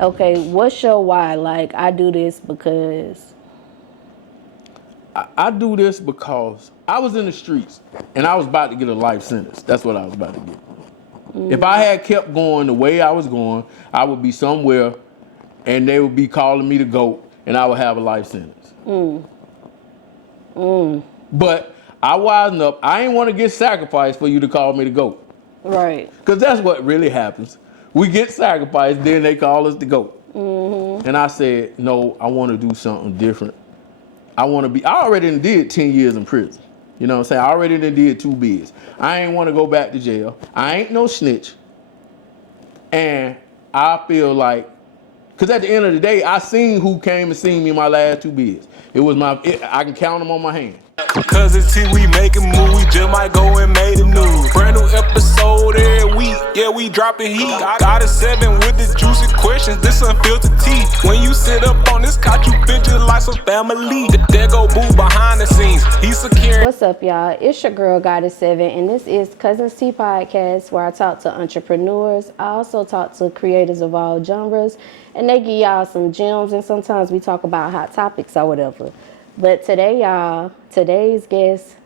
Okay, what's your why? Like, I do this because. I do this because I was in the streets and I was about to get a life sentence. That's what I was about to get. If I had kept going the way I was going, I would be somewhere and they would be calling me the GOAT and I would have a life sentence. But I wisened up. I ain't want to get sacrificed for you to call me the GOAT. Right. Because that's what really happens. We get sacrificed, then they call us the GOAT. And I said, no, I want to do something different. I already did 10 years in prison. You know what I'm saying? I already did 2 bids. I ain't want to go back to jail. I ain't no snitch. And I feel like, because at the end of the day, I seen who came and seen me in my last 2 bids. I can count them on my hand. Cuzns T, we making move, we just might go and make the news. Brand new episode every week, yeah, we dropping heat. Got a 7 with the juicy questions, this unfiltered tea. When you sit up on this couch, you bitch just like some family. There go Boo behind the scenes, he's securing. What's up, y'all? It's your girl, Goddess7, and this is Cuzns T Podcast, where I talk to entrepreneurs. I also talk to creators of all genres, and they give y'all some gems, and sometimes we talk about hot topics or whatever. But today, y'all, today's guest,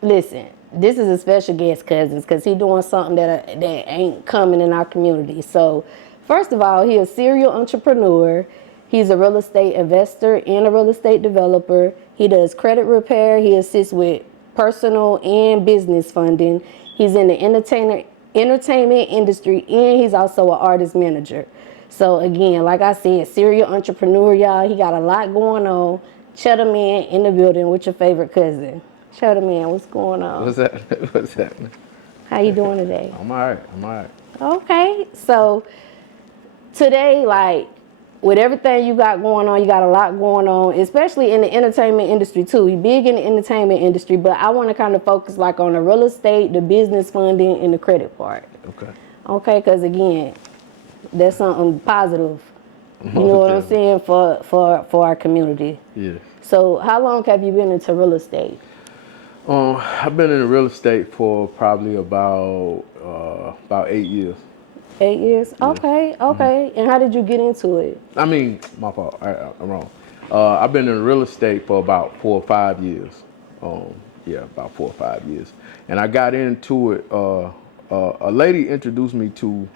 listen, this is a special guest, Cuzns, because he doing something that ain't coming in our community. So, first of all, he a serial entrepreneur. He's a real estate investor and a real estate developer. He does credit repair. He assists with personal and business funding. He's in the entertainment industry, and he's also an artist manager. So again, like I said, serial entrepreneur, y'all. He got a lot going on. Chedda man in the building with your favorite cousin. Chedda man, what's going on? What's that? What's happening? How you doing today? I'm all right. Okay, so today, like, with everything you got going on, you got a lot going on, especially in the entertainment industry too. You're big in the entertainment industry, but I want to kind of focus like on the real estate, the business funding, and the credit part. Okay, because again, that's something positive. You know what I'm saying, for our community. Yeah. So how long have you been into real estate? I've been in real estate for probably about 8 years. 8 years? Yeah. Okay. And how did you get into it? I mean, my fault. I'm wrong. I've been in real estate for about 4 or 5 years. About 4 or 5 years. And I got into it. A lady introduced me to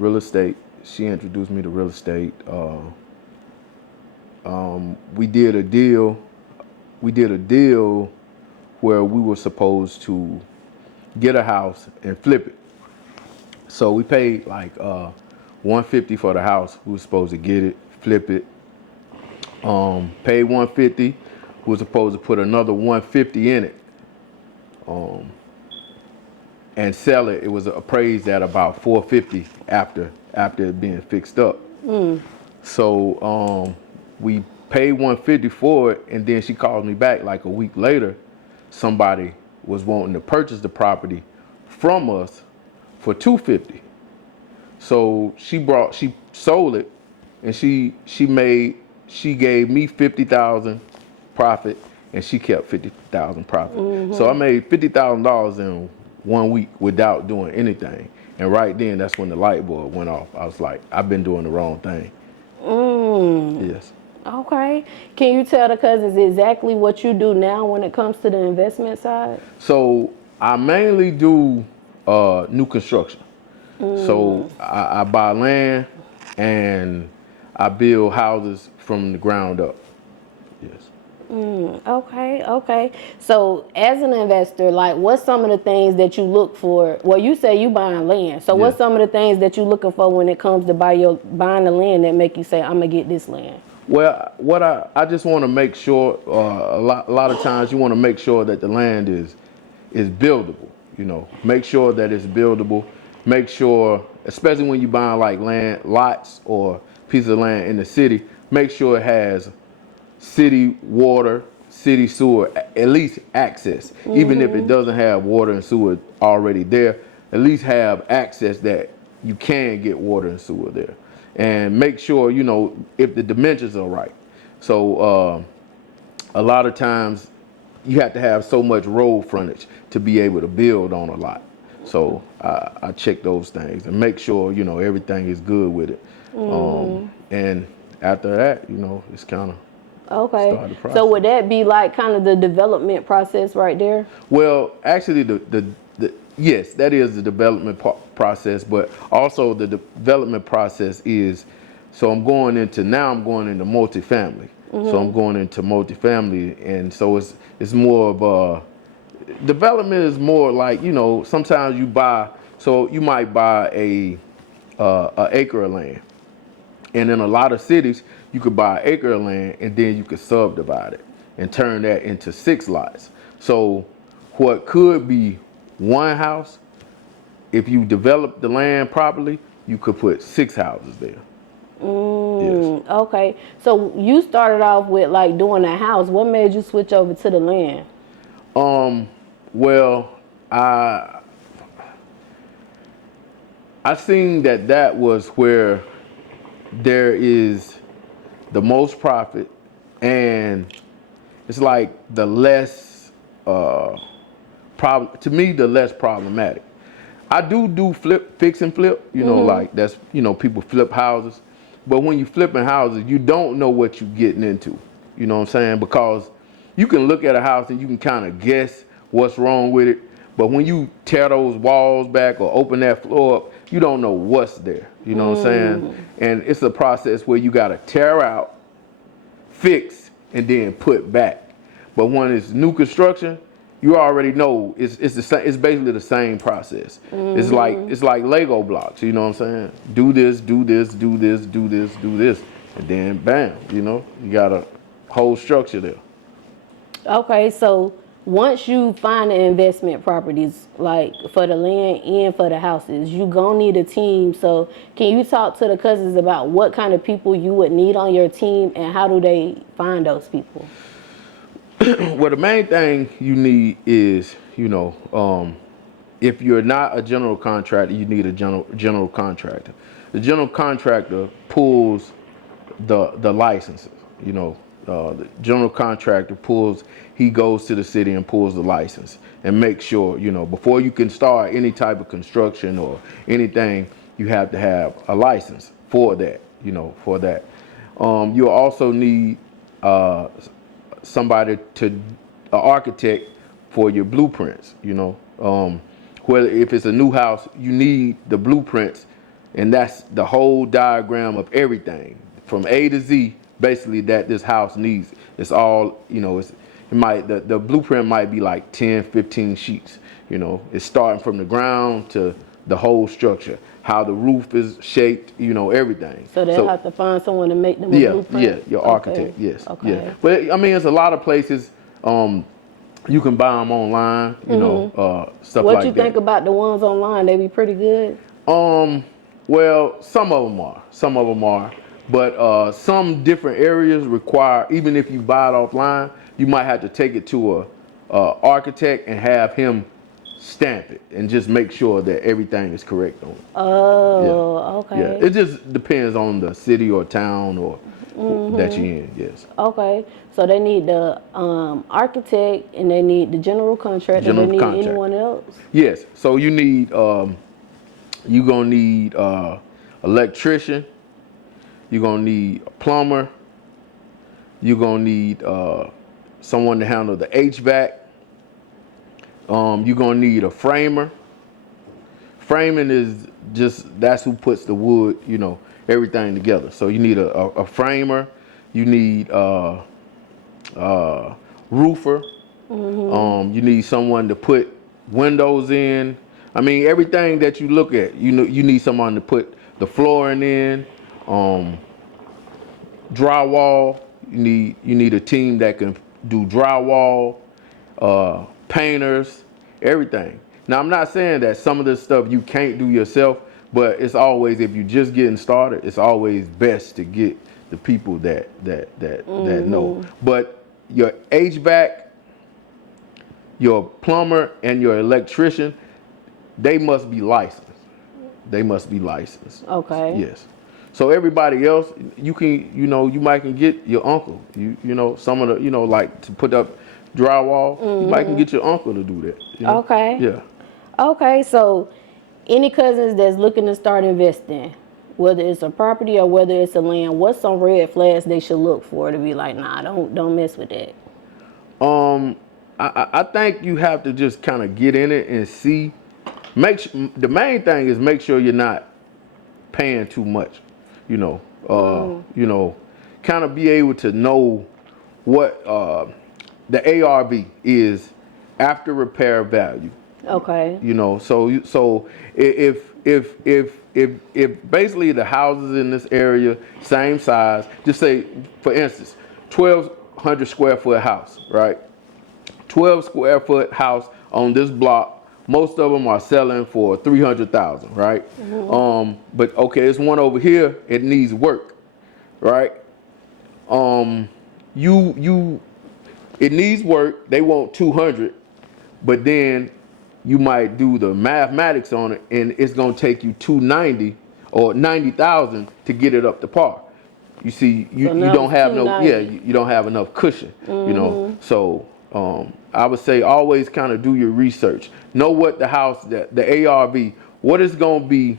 real estate. She introduced me to real estate. We did a deal. Where we were supposed to get a house and flip it. So we paid like $150 for the house. We were supposed to get it, flip it. Paid $150. We were supposed to put another $150 in it. And sell it. It was appraised at about $450 after it being fixed up. So we paid $150 for it, and then she called me back like a week later. Somebody was wanting to purchase the property from us for $250. So she sold it, and she gave me $50,000 profit, and she kept $50,000 profit. So I made $50,000 in 1 week without doing anything. And right then, that's when the light bulb went off. I was like, I've been doing the wrong thing. Yes. Okay. Can you tell the cousins exactly what you do now when it comes to the investment side? So I mainly do new construction. So I buy land and I build houses from the ground up. Yes. Okay. So as an investor, like, what's some of the things that you look for? Well, you say you buying land. So what's some of the things that you're looking for when it comes to buying the land that make you say, I'm going to get this land? Well, what I just want to make sure, a lot of times you want to make sure that the land is buildable. You know, make sure that it's buildable. Make sure, especially when you're buying like land, lots or pieces of land in the city, make sure it has city water, city sewer, at least access. Even if it doesn't have water and sewer already there, at least have access that you can get water and sewer there. And make sure, you know, if the dimensions are right. So a lot of times you have to have so much road frontage to be able to build on a lot. So I check those things and make sure, everything is good with it. And after that, it's kind of start the process. So would that be like kind of the development process right there? Well, actually, the yes, that is the development process, but also the development process is, so I'm going into multifamily. So I'm going into multifamily, and so it's more of a, development is more like, sometimes you might buy a acre of land. And in a lot of cities, you could buy an acre of land and then you could subdivide it and turn that into 6 lots. So what could be one house, if you develop the land properly, you could put 6 houses there. Yes. Okay. So you started off with like doing a house. What made you switch over to the land? Well, I seen that was where there is the most profit, and it's like the less to me, the less problematic. I do fix and flip, like that's, people flip houses, but when you flipping houses, you don't know what you're getting into. You know what I'm saying? Because you can look at a house and you can kind of guess what's wrong with it, but when you tear those walls back or open that floor up, you don't know what's there. You know what I'm saying? And it's a process where you got to tear out, fix, and then put back. But when it's new construction, you already know it's the same. It's basically the same process. It's like Lego blocks. You know what I'm saying? Do this, do this, do this, do this, do this, and then bam. You got a whole structure there. Okay, so once you find the investment properties, like for the land and for the houses, you gonna need a team. So can you talk to the Cuzns about what kind of people you would need on your team and how do they find those people? Well, the main thing you need is, if you're not a general contractor, you need a general contractor. The general contractor pulls the licenses. The general contractor he goes to the city and pulls the license and makes sure, before you can start any type of construction or anything, you have to have a license for that, You'll also need somebody an architect for your blueprints, Whether if it's a new house, you need the blueprints, and that's the whole diagram of everything from A to Z, basically, that this house needs. It's all, the blueprint might be like 10, 15 sheets. It's starting from the ground to the whole structure, how the roof is shaped, everything. So they'll have to find someone to make them a blueprint? Yeah, your architect, yes. Okay. Yeah. But I mean, it's a lot of places, you can buy them online, stuff like that. What you think about the ones online? They be pretty good? Well, some of them are. But some different areas require, even if you buy it offline, you might have to take it to a architect and have him stamp it and just make sure that everything is correct on it. Okay. Yeah, it just depends on the city or town or that you're in, yes. Okay, so they need the architect and they need the general contractor. They need anyone else? Yes, so you need, you're gonna need electrician, you're gonna need a plumber, you're gonna need someone to handle the HVAC, you're gonna need a framer. Framing is that's who puts the wood, everything together. So you need a framer, you need a roofer, you need someone to put windows in. I mean, everything that you look at, you need someone to put the flooring in, drywall. You need a team that can do drywall, painters, everything. Now, I'm not saying that some of this stuff you can't do yourself, but it's always, if you're just getting started, it's always best to get the people that know. But your HVAC, your plumber, and your electrician, they must be licensed. Okay. Yes. So everybody else, you can, you might can get your uncle. Some of the, like to put up drywall, you might can get your uncle to do that. Okay. Yeah. Okay, so any cousins that's looking to start investing, whether it's a property or whether it's a land, what's some red flags they should look for to be like, nah, don't mess with that? I think you have to just kind of get in it and see. The main thing is make sure you're not paying too much. You know, kind of be able to know what the ARV is after repair value. Okay. You know, so if basically the houses in this area same size, just say for instance, 1,200 square foot house, right? 12 square foot house on this block. Most of them are selling for 300,000, right? But okay, there's one over here. It needs work, right? It needs work. They want 200, but then you might do the mathematics on it, and it's gonna take you 290 or 90,000 to get it up to par. You see, you don't have you don't have enough cushion, you know. So I would say always kind of do your research. Know what the house, the ARV, what it's gonna be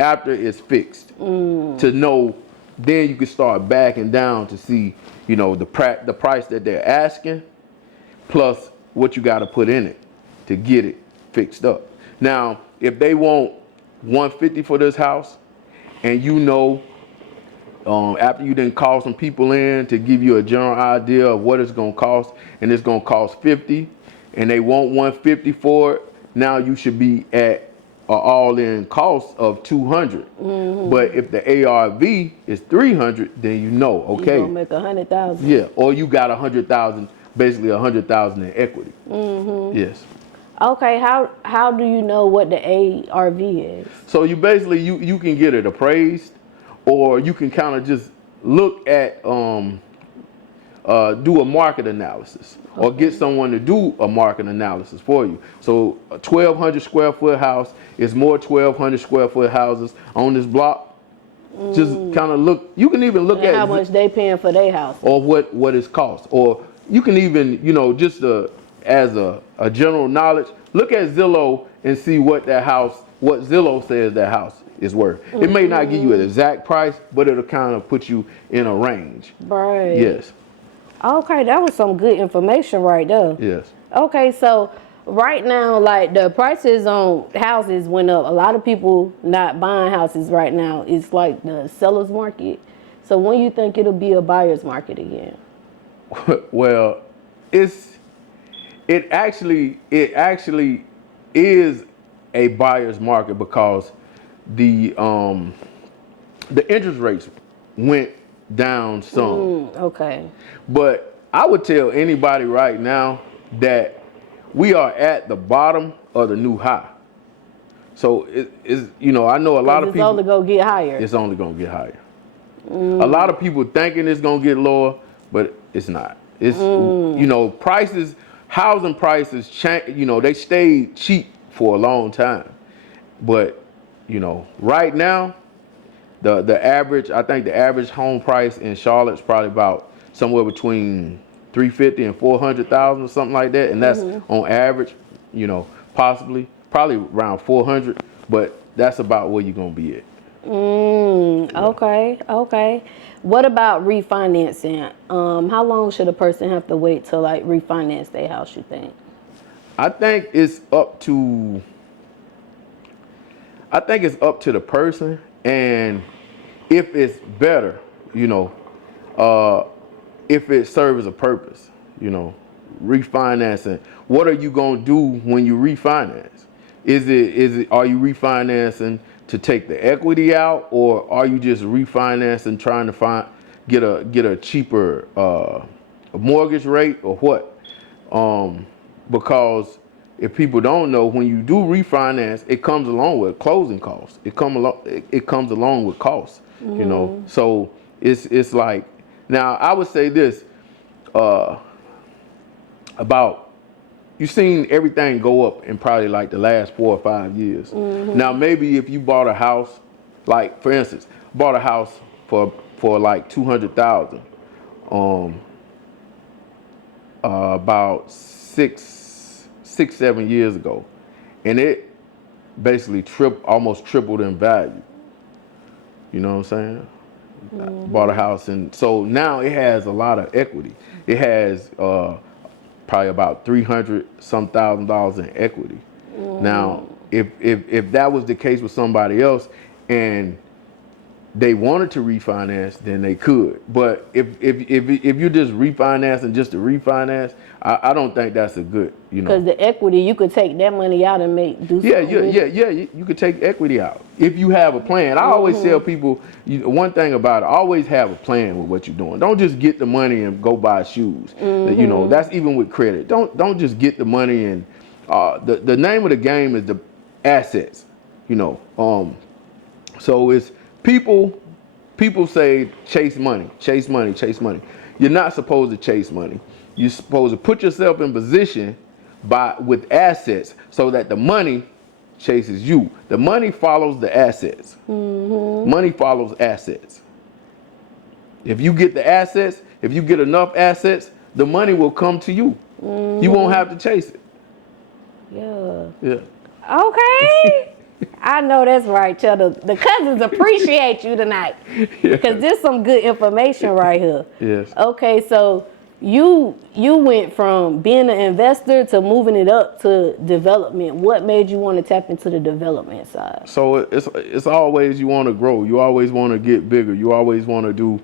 after it's fixed. To know, then you can start backing down to see, you know, the price that they're asking, plus what you got to put in it to get it fixed up. Now, if they want 150 for this house, and you know, after you didn't call some people in to give you a general idea of what it's gonna cost, and it's gonna cost 50, and they want 150 for it, now you should be at an all-in cost of 200. But if the ARV is 300, then you know, okay, you're gonna make 100,000. Yeah, or you got 100,000, basically 100,000 in equity. Yes. Okay, how do you know what the ARV is? So you basically you can get it appraised, or you can kind of just look at do a market analysis, or get someone to do a market analysis for you. So a 1,200 square foot house is more 1,200 square foot houses on this block. Just kind of look. You can even look at how much they paying for their house, or what it's cost, or you can even, you know, just as a general knowledge, look at Zillow and see what Zillow says that house is worth. It may not give you an exact price, but it'll kind of put you in a range. Right. Yes. Okay, that was some good information right there. Yes. Okay, so right now, like the prices on houses went up. A lot of people not buying houses right now. It's like the seller's market. So when you think it'll be a buyer's market again? Well, it actually is a buyer's market, because the interest rates went down some. Okay. But I would tell anybody right now that we are at the bottom of the new high. So it is, you know, I know a lot of people. It's only gonna get higher. It's only gonna get higher. A lot of people thinking it's gonna get lower, but it's not. It's you know, housing prices change. You know, they stayed cheap for a long time, but you know, right now, the average, I think the average home price in Charlotte's probably about somewhere between 350 and 400,000 or something like that, and that's on average. You know, probably around 400, but that's about where you're gonna be at. Okay. What about refinancing? How long should a person have to wait to like refinance their house, you think? I think it's up to the person, and if it's better, you know, if it serves a purpose, you know, refinancing. What are you gonna do when you refinance? Are you refinancing to take the equity out, or are you just refinancing trying to get a cheaper mortgage rate, or what? Because if people don't know, when you do refinance, it comes along with closing costs. It comes along with costs, you know. So it's like, now I would say this about, you've seen everything go up in probably like the last 4 or 5 years. Now maybe if you bought a house, like for instance, bought a house for like 200,000, about 6-7 years ago, and it basically almost tripled in value. You know what I'm saying? I bought a house, and so now it has a lot of equity. It has probably about $300-some thousand in equity. Now, if that was the case with somebody else, and they wanted to refinance, then they could. But if you're just refinancing just to refinance, I don't think that's a good, Because the equity, you could take that money out and do something with it. You could take equity out if you have a plan. I always tell people, one thing about it, always have a plan with what you're doing. Don't just get the money and go buy shoes. That's even with credit. Don't just get the money and the name of the game is the assets. So it's people say chase money. You're not supposed to chase money. You're supposed to put yourself in position with assets so that the money chases you. The money follows the assets. Money follows assets. If you get the assets, if you get enough assets, the money will come to you. You won't have to chase it. Yeah. Okay. I know that's right, Chedda. The Cuzns appreciate you tonight because this is some good information right here. Yes. Okay, so you went from being an investor to moving it up to development. What made you want to tap into the development side? So it's always you want to grow. You always want to get bigger. You always want to do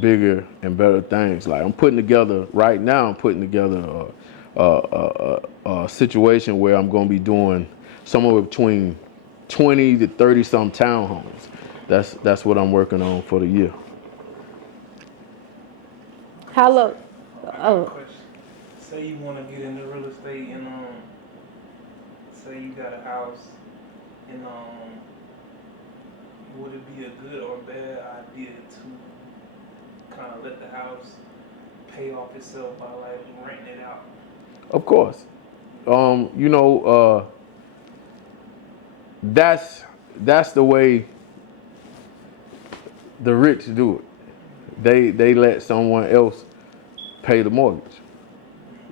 bigger and better things. Like I'm putting together a situation where I'm going to be doing somewhere between 20 to 30 some townhomes. That's what I'm working on for the year. How long? Say you want to get into real estate and say you got a house and would it be a good or bad idea to kind of let the house pay off itself by like renting it out? Of course. That's the way the rich do it. They let someone else pay the mortgage.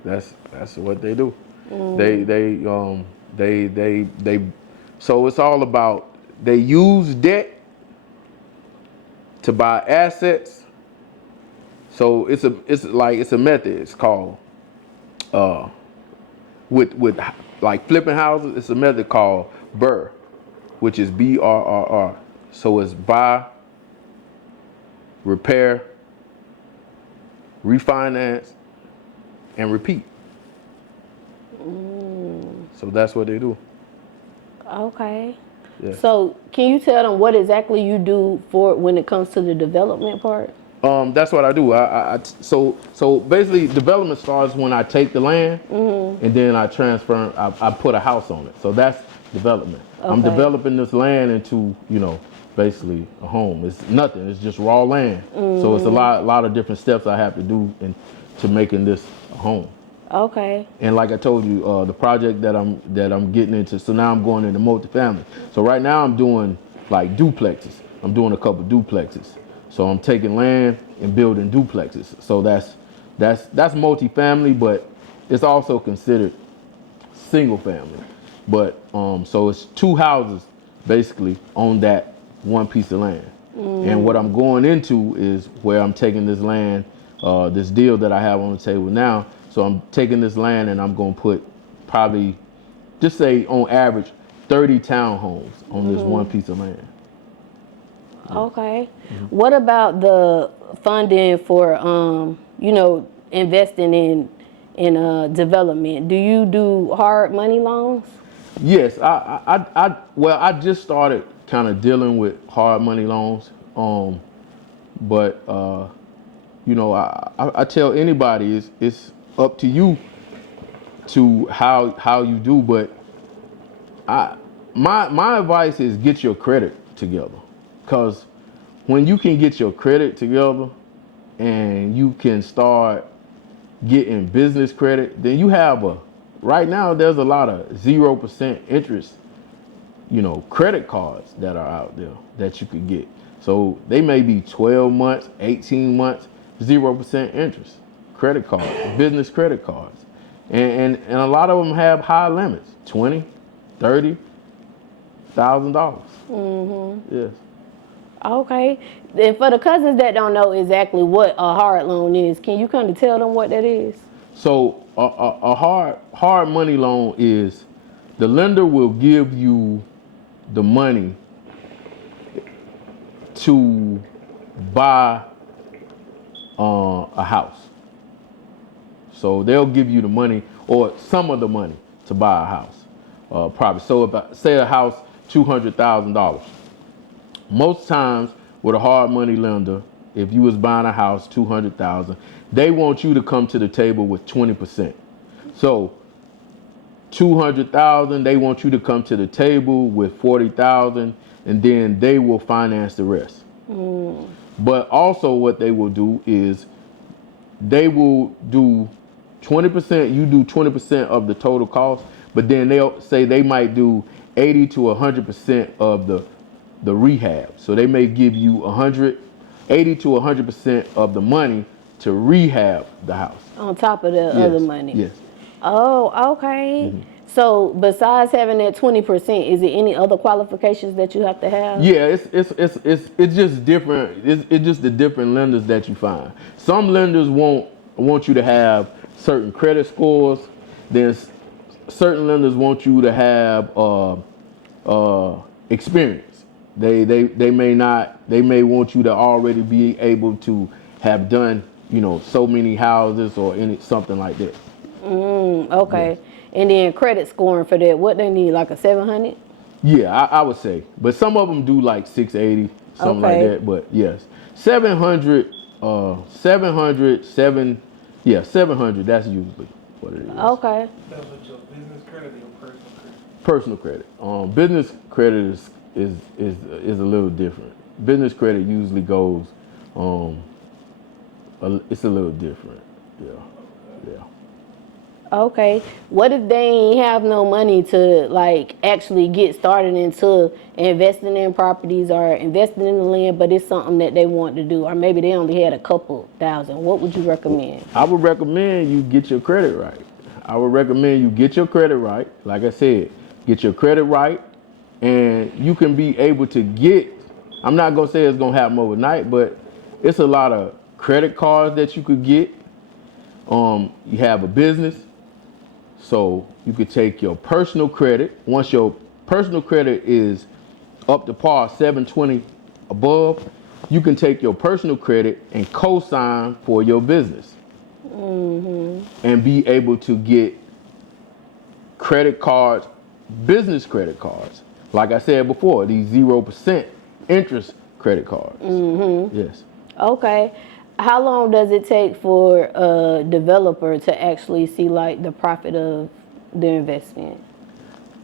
That's what they do. They so it's all about they use debt to buy assets. So it's a method. It's called with like flipping houses. It's a method called BRRRR, which is BRRR. So it's buy, repair, refinance, and repeat. So that's what they do. Okay. Yeah. So can you tell them what exactly you do for when it comes to the development part? That's what I do. So basically, development starts when I take the land and then I transfer. I put a house on it. So that's development. Okay. I'm developing this land into basically a home. It's nothing. It's just raw land. So it's a lot of different steps I have to do to making this a home. Okay. And like I told you, the project that I'm getting into. So now I'm going into multifamily. So right now I'm doing like duplexes. I'm doing a couple duplexes. So I'm taking land and building duplexes. So that's multifamily, but it's also considered single family. But so it's two houses basically on that one piece of land. And what I'm going into is where I'm taking this land, this deal that I have on the table now. So I'm taking this land and I'm going to put probably, just say on average, 30 townhomes on this one piece of land. Okay. What about the funding for investing in development? Do you do hard money loans? Yes, I just started kind of dealing with hard money loans. But I tell anybody it's up to you to how you do. But my advice is get your credit together. Because when you can get your credit together and you can start getting business credit, then you have right now there's a lot of 0% interest, credit cards that are out there that you could get. So they may be 12 months, 18 months, 0% interest, credit cards, business credit cards. And a lot of them have high limits, 20, $30,000. Yes. Okay. And for the cousins that don't know exactly what a hard loan is, can you kind of tell them what that is? So a hard money loan is the lender will give you the money to buy a house. So they'll give you the money or some of the money to buy a house. Probably. So if say a house $200,000. Most times with a hard money lender, if you was buying a house $200,000, they want you to come to the table with 20%. So $200,000, they want you to come to the table with $40,000, and then they will finance the rest. But also what they will do is they will do 20%, you do 20% of the total cost, but then they'll say they might do 80 to 100% of the rehab. So they may give you 80 to 100% of the money to rehab the house. On top of the other money? Yes. Oh, okay. So besides having that 20%, is there any other qualifications that you have to have? Yeah, it's just different. It's just the different lenders that you find. Some lenders want you to have certain credit scores. There's certain lenders want you to have experience. They may want you to already be able to have done, so many houses or something like that. Okay. Yes. And then credit scoring for that, what they need, like a 700? Yeah, I would say. But some of them do like 680, something like that. But yes, 700, 700, 700, that's usually what it is. Okay. That's with your business credit or your personal credit? Personal credit. Business credit is a little different. Business credit usually goes, it's a little different. Yeah. Okay. What if they ain't have no money to actually get started into investing in properties or investing in the land, but it's something that they want to do, or maybe they only had a couple thousand? What would you recommend? I would recommend you get your credit right. Like I said, get your credit right, and you can be able to get, I'm not gonna say it's gonna happen overnight, but it's a lot of credit cards that you could get. You have a business, so you could take your personal credit. Once your personal credit is up to par, 720 above, you can take your personal credit and co-sign for your business. And be able to get credit cards, business credit cards. Like I said before, these 0% interest credit cards. Yes. Okay. How long does it take for a developer to actually see the profit of the investment?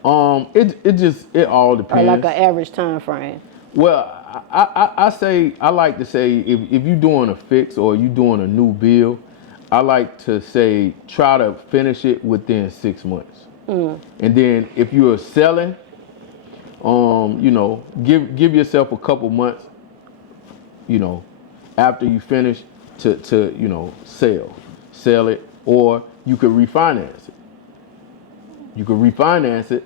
It all depends. Or like an average time frame? Well, I like to say if you're doing a fix or you're doing a new build, I like to say try to finish it within 6 months. And then if you're selling, give yourself a couple months, after you finish to sell it, or you could refinance it.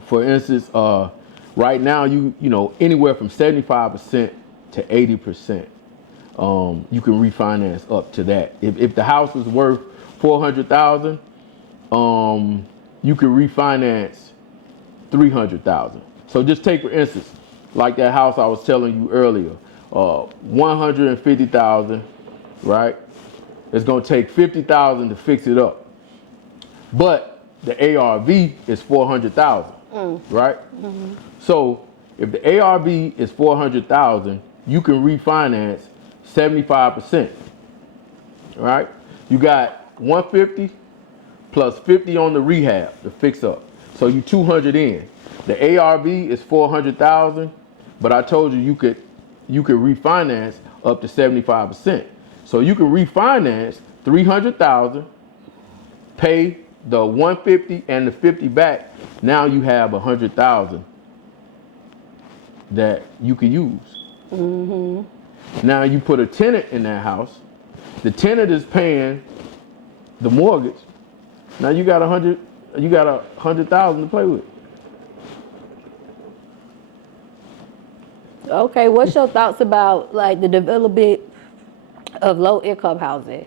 For instance, right now anywhere from 75% to 80%, you can refinance up to that. If the house is worth $400,000, you can refinance $300,000. So just take for instance, like that house I was telling you earlier, $150,000, right? It's gonna take $50,000 to fix it up, but the ARV is $400,000, right? So if the ARV is $400,000, you can refinance 75%, right? You got 150 plus 50 on the rehab, the fix up. So you 200 in. The ARV is 400,000, but I told you you could refinance up to 75%. So you can refinance 300,000, pay the 150 and the 50 back. Now you have 100,000 that you can use. Now you put a tenant in that house. The tenant is paying the mortgage. Now you got you got 100,000 to play with. Okay, what's your thoughts about like the development of low income housing?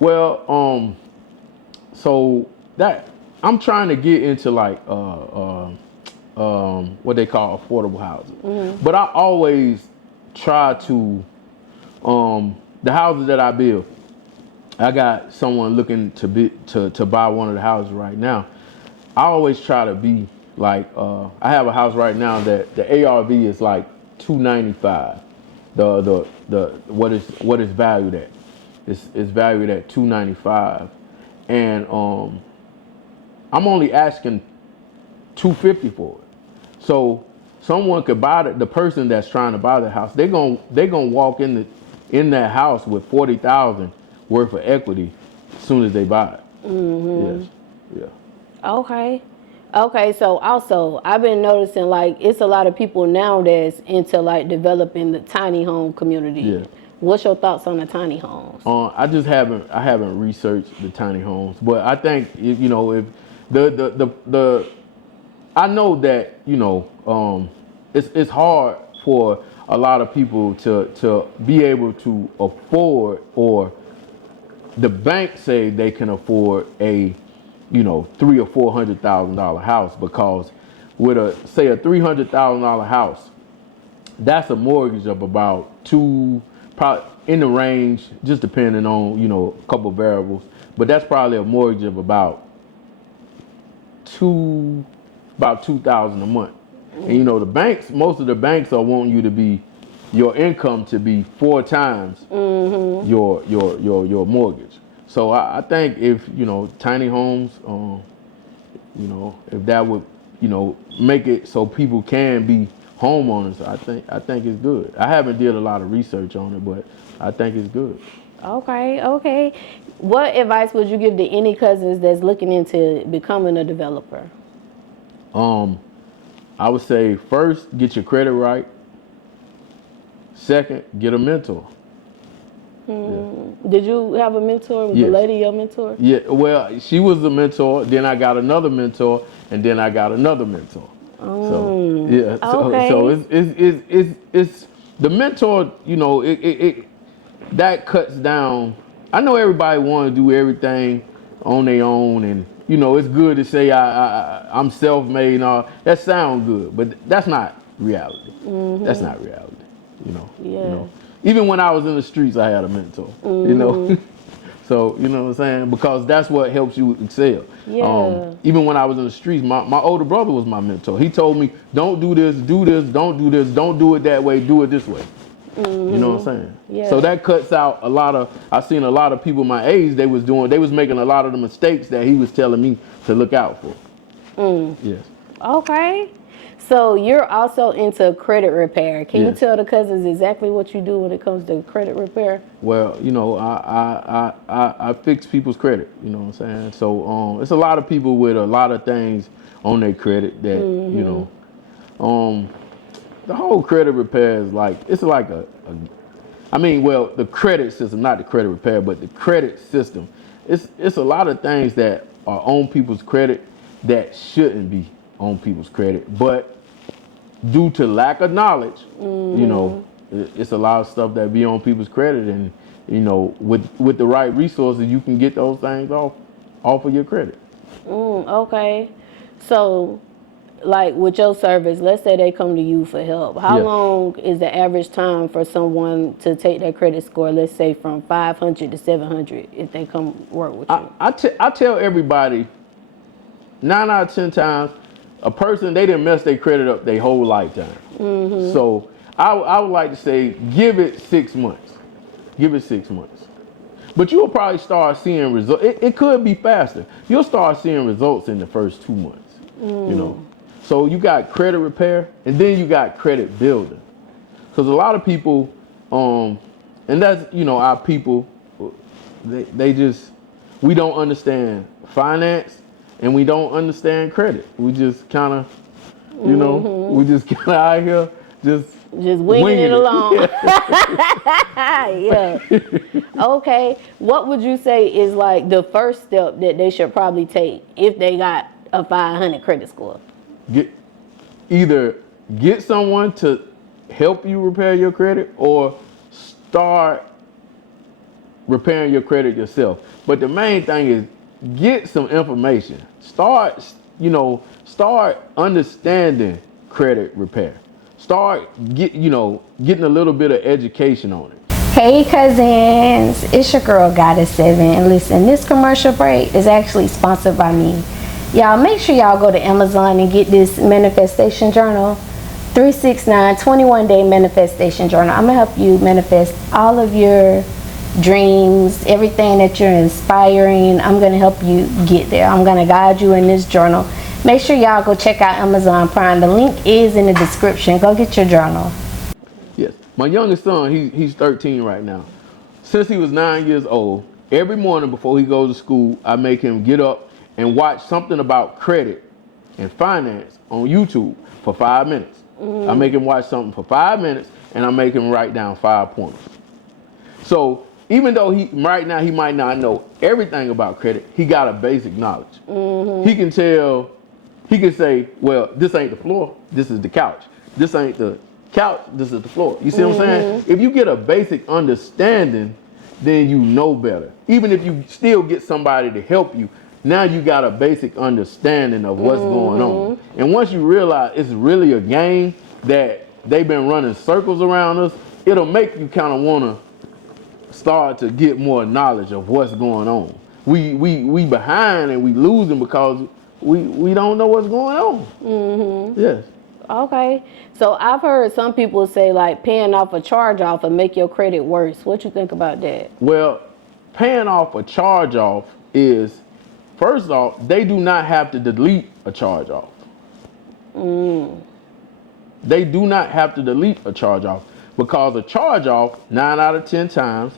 Well, so that I'm trying to get into like what they call affordable housing, but I always try to the houses that I build. I got someone looking to buy one of the houses right now. I always try to be like I have a house right now that the ARV is like $295. The what is valued at? It's valued at $295, and I'm only asking $250 for it. So someone could buy the person that's trying to buy the house. They're gonna walk in that house with $40,000 worth of equity as soon as they buy it. Yes. Yeah. Okay, so also I've been noticing like it's a lot of people now that's into like developing the tiny home community. Yeah. What's your thoughts on the tiny homes? I haven't researched the tiny homes, but I think if the I know that it's hard for a lot of people to be able to afford, or the bank say they can afford a $300,000 or $400,000 house, because with a $300,000 house, that's a mortgage of about probably in the range, just depending on a couple of variables, but that's probably a mortgage of about $2,000 a month. And most of the banks are wanting you to be your income to be 4 times your mortgage. So I think if tiny homes, if that would make it so people can be homeowners, I think it's good. I haven't did a lot of research on it, but I think it's good. Okay. What advice would you give to any cousins that's looking into becoming a developer? I would say first, get your credit right. Second, get a mentor. Yeah. Did you have a mentor? Was the lady your mentor? Yeah, well, she was the mentor, then I got another mentor, and then I got another mentor. So yeah, so it's the mentor, it that cuts down. I know everybody want to do everything on their own, and it's good to say I'm self-made and all. That sounds good, but that's not reality. That's not reality. Even when I was in the streets, I had a mentor. So you know what I'm saying, because that's what helps you excel. Even when I was in the streets, my older brother was my mentor. He told me, don't do this, don't do this, don't do it that way, do it this way. You know what I'm saying? So that cuts out a lot of, I've seen a lot of people my age, they was making a lot of the mistakes that he was telling me to look out for. Yes. Okay. So you're also into credit repair. Can you tell the cousins exactly what you do when it comes to credit repair? Well, I fix people's credit, you know what I'm saying? So it's a lot of people with a lot of things on their credit that, the whole credit repair is like, it's like the credit system, not the credit repair, but the credit system. It's a lot of things that are on people's credit that shouldn't be on people's credit, but due to lack of knowledge, it's a lot of stuff that be on people's credit, and with the right resources, you can get those things off of your credit. Okay, so like with your service, let's say they come to you for help. How long is the average time for someone to take their credit score, let's say from 500 to 700, if they come work with you? I tell everybody, 9 out of 10 times, a person, they didn't mess their credit up their whole lifetime. So I would like to say, give it 6 months. Give it 6 months. But you'll probably start seeing results. It could be faster. You'll start seeing results in the first 2 months. So you got credit repair, and then you got credit building. Because a lot of people, and that's, our people, we don't understand finance, and we don't understand credit. We just kind of, we just kind of out here just Just winging it along. Yeah. Okay. What would you say is like the first step that they should probably take if they got a 500 credit score? Either get someone to help you repair your credit or start repairing your credit yourself. But the main thing is get some information. Start understanding credit repair. Start getting a little bit of education on it. Hey Cuzns, it's your girl Goddess7, and listen, this commercial break is actually sponsored by me. Y'all make sure y'all go to Amazon and get this manifestation journal, 369 21-day manifestation journal. I'm gonna help you manifest all of your dreams, everything that you're inspiring. I'm gonna help you get there. I'm gonna guide you in this journal. Make sure y'all go check out Amazon Prime. The link is in the description. Go get your journal. Yes, my youngest son, he's 13 right now. Since he was 9 years old, every morning before he goes to school, I make him get up and watch something about credit and finance on YouTube for 5 minutes. I make him watch something for 5 minutes, and I make him write down 5 points. So even though right now he might not know everything about credit, he got a basic knowledge. He can say, well, this ain't the floor, this is the couch. This ain't the couch, this is the floor. You see what I'm saying? If you get a basic understanding, then you know better. Even if you still get somebody to help you, now you got a basic understanding of what's going on. And once you realize it's really a game that they've been running circles around us, it'll make you kind of want to start to get more knowledge of what's going on. We behind and we losing because we don't know what's going on. Yes. Okay. So I've heard some people say like paying off a charge off will make your credit worse. What you think about that? Well, paying off a charge off is, first off, they do not have to delete a charge off. They do not have to delete a charge off because a charge off, 9 out of 10 times,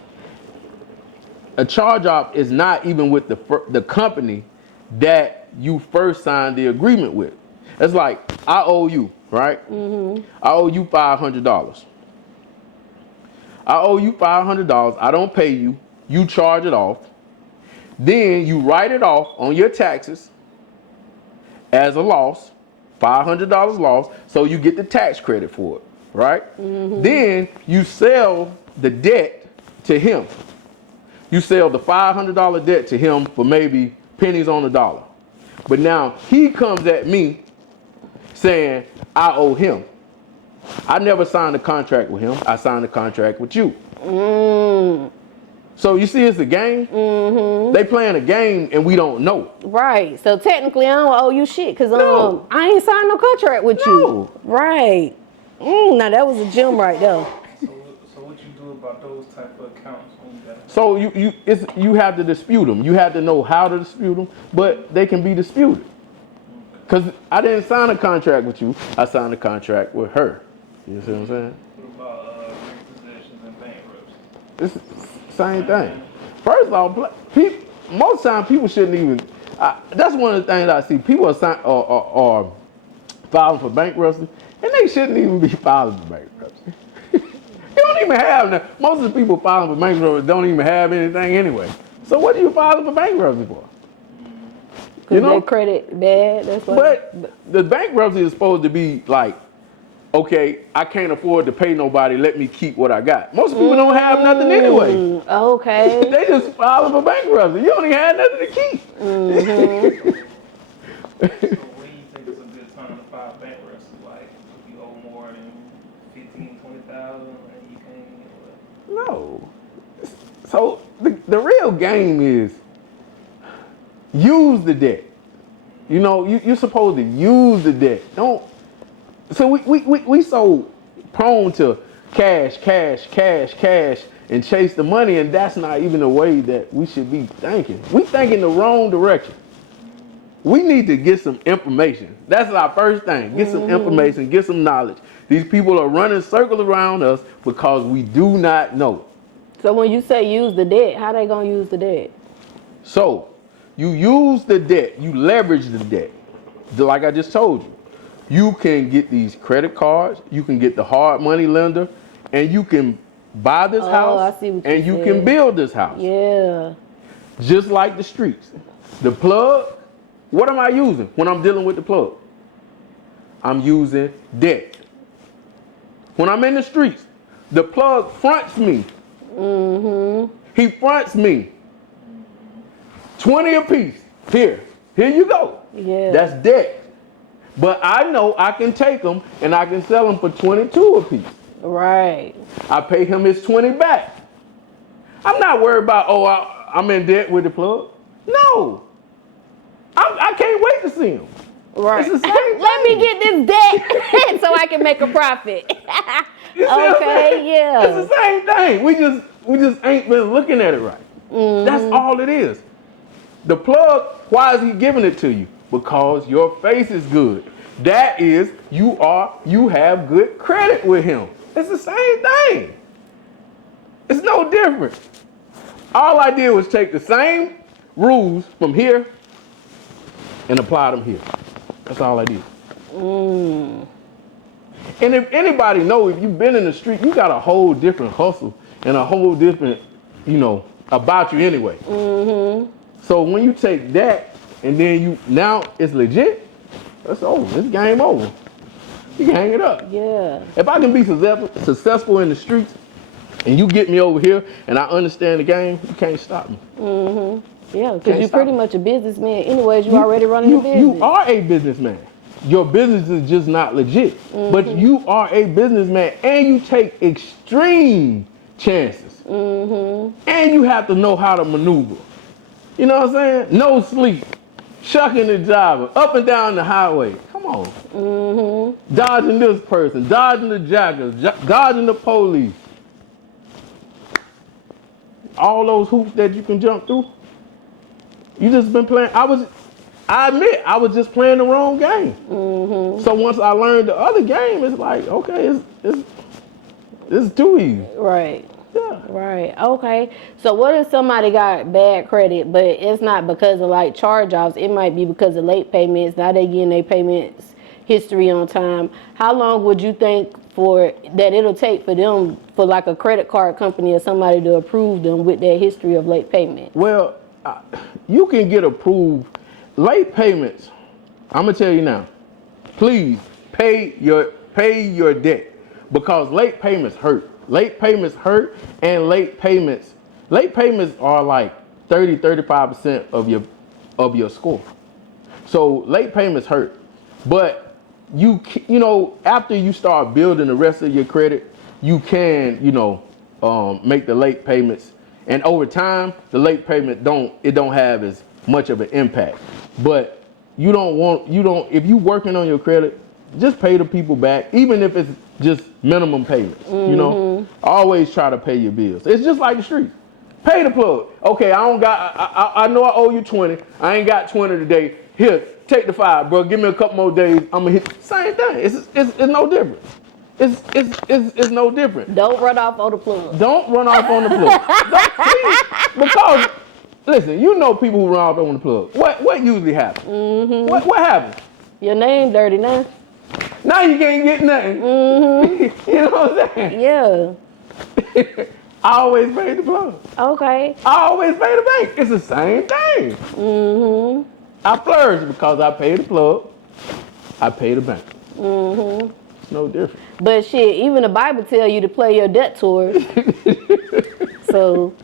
a charge off is not even with the company that you first signed the agreement with. It's like, I owe you, right? I owe you $500. I owe you $500. I don't pay you. You charge it off. Then you write it off on your taxes as a loss, $500 loss, so you get the tax credit for it, right? Then you sell the debt to him. You sell the $500 debt to him for maybe pennies on the dollar. But now he comes at me saying, I owe him. I never signed a contract with him. I signed a contract with you. So you see, it's a game. They playing a game and we don't know. Right. So technically I don't owe you shit because I ain't signed no contract with you. Right. Now that was a gem right there. So what you do about those type of accounts? So you have to dispute them. You have to know how to dispute them, but they can be disputed. Because I didn't sign a contract with you. I signed a contract with her. You see what I'm saying? What about repossessions and bankruptcy? It's the same thing. First off, most times people shouldn't even. That's one of the things I see. People are filing for bankruptcy, and they shouldn't even be filing for bankruptcy. You don't even have, most of the people filing for bankruptcy don't even have anything anyway. So what are you filing for bankruptcy for? Because their credit bad, that's what. But the bankruptcy is supposed to be like, okay, I can't afford to pay nobody, let me keep what I got. Most people don't have nothing anyway. Okay. They just filing for bankruptcy. You don't even have nothing to keep. So when you think it's a good time to file bankruptcy, like if you owe more than 15, 20,000 and you can't get what? No. So the real game is use the debt. You know, you're supposed to use the debt. Don't. So we so prone to cash, and chase the money, and that's not even the way that we should be thinking. We think in the wrong direction. We need to get some information. That's our first thing. Get some information, get some knowledge. These people are running circles around us because we do not know. So when you say use the debt, how they gonna use the debt? So you use the debt, you leverage the debt. Like I just told you. you can get these credit cards, you can get the hard money lender, and you can buy this house I see what and you said. can build this house. Yeah. Just like the streets. The plug, what am I using when I'm dealing with the plug? I'm using debt. When I'm in the streets, the plug fronts me. He fronts me. 20 a piece. Here you go. Yeah. That's debt. But I know I can take them and I can sell them for 22 a piece. Right. I pay him his 20 back. I'm not worried about, I'm in debt with the plug. No. I can't wait to see him. Right. It's the same Let me thing. get this debt so I can make a profit. You see what I'm Okay, saying? yeah. It's the same thing. We just ain't been looking at it right. That's all it is. The plug, why is he giving it to you? Because your face is good. That is, you have good credit with him. It's the same thing. It's no different. All I did was take the same rules from here and apply them here. That's all I did. And if anybody knows, if you've been in the street, you got a whole different hustle and a whole different, about you anyway. So when you take that and then now it's legit, that's over. It's game over. You can hang it up. Yeah. If I can be successful in the streets and you get me over here and I understand the game, you can't stop me. Yeah, because Can't you're stop pretty it. much a businessman. Anyways, you already running a business. You are a businessman. Your business is just not legit. But you are a businessman and you take extreme chances. And you have to know how to maneuver. You know what I'm saying? No sleep. Shucking the driver, up and down the highway. Come on. Dodging this person, dodging the jackers, dodging the police. All those hoops that you can jump through. You just been playing. I admit, I was just playing the wrong game. So once I learned the other game, it's like, okay, it's too easy. Right. Yeah. Right. Okay. So what if somebody got bad credit, but it's not because of like charge-offs? It might be because of late payments. Now they getting their payments history on time. How long would you think that it'll take for them, for like a credit card company or somebody to approve them with their history of late payment? Well, you can get approved. Late payments, I'm gonna tell you now, please pay your debt because late payments hurt. Late payments hurt, and late payments are like 35% of your score. So late payments hurt. But after you start building the rest of your credit, you can, make the late payments. And over time, the late payment don't have as much of an impact. But if you working on your credit, just pay the people back, even if it's just minimum payments. Always try to pay your bills. It's just like the streets. Pay the plug. Okay, I know I owe you 20. I ain't got 20 today. Here, take the 5, bro. Give me a couple more days. I'm gonna hit. Same thing. It's no different. It's no different. Don't run off on the plug. Don't run off on the plug. Please, because listen, people who run off on the plug. What usually happens? What happens? Your name dirty now. Now you can't get nothing. You know what I'm saying? Yeah. I always pay the plug. Okay. I always pay the bank. It's the same thing. I flourish because I pay the plug. I pay the bank. It's no different. But shit, even the Bible tell you to play your debt tours. So,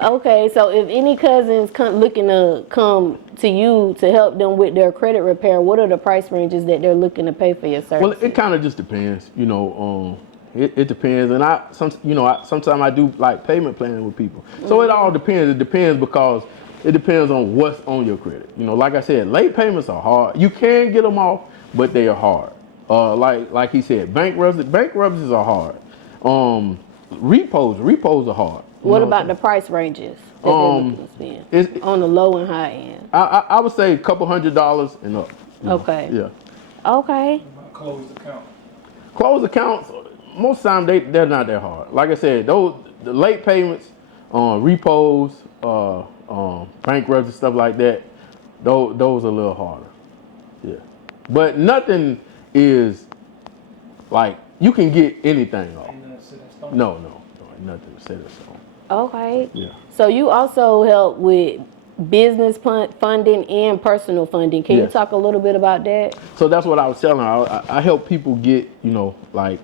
okay. So if any cousins looking to come to you to help them with their credit repair, what are the price ranges that they're looking to pay for your service? Well, it kind of just depends. It depends, and sometimes I do like payment planning with people. So it all depends. It depends because it depends on what's on your credit. Like I said, late payments are hard. You can get them off, but they are hard. Like he said, bankruptcies are hard. Repos are hard. What about the price ranges that they're looking to spend on the low and high end? I would say a couple $100s and up. Okay. Yeah. Okay. Closed account. Closed accounts, most times they're not that hard. Like I said, the late payments, repos, bankruptcy, stuff like that, those are a little harder. Yeah. But nothing is like you can get anything off. Ain't nothing set in stone. No, ain't nothing to say this on. Okay. Yeah. So you also help with business funding and personal funding. Can you Yes. talk a little bit about that? So that's what I was telling her. I help people get, like,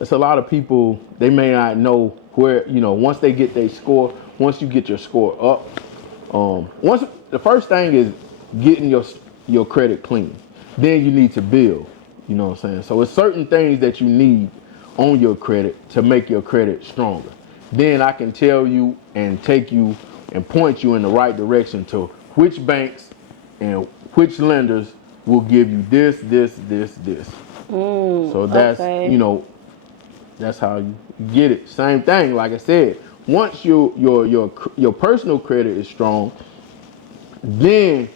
it's a lot of people, they may not know where, once they get their score, once you get your score up, the first thing is getting your credit clean. Then you need to build, you know what I'm saying? So it's certain things that you need on your credit to make your credit stronger. Then I can tell you and take you and point you in the right direction to which banks and which lenders will give you this. So that's, okay. That's how you get it. Same thing, like I said, once your personal credit is strong, then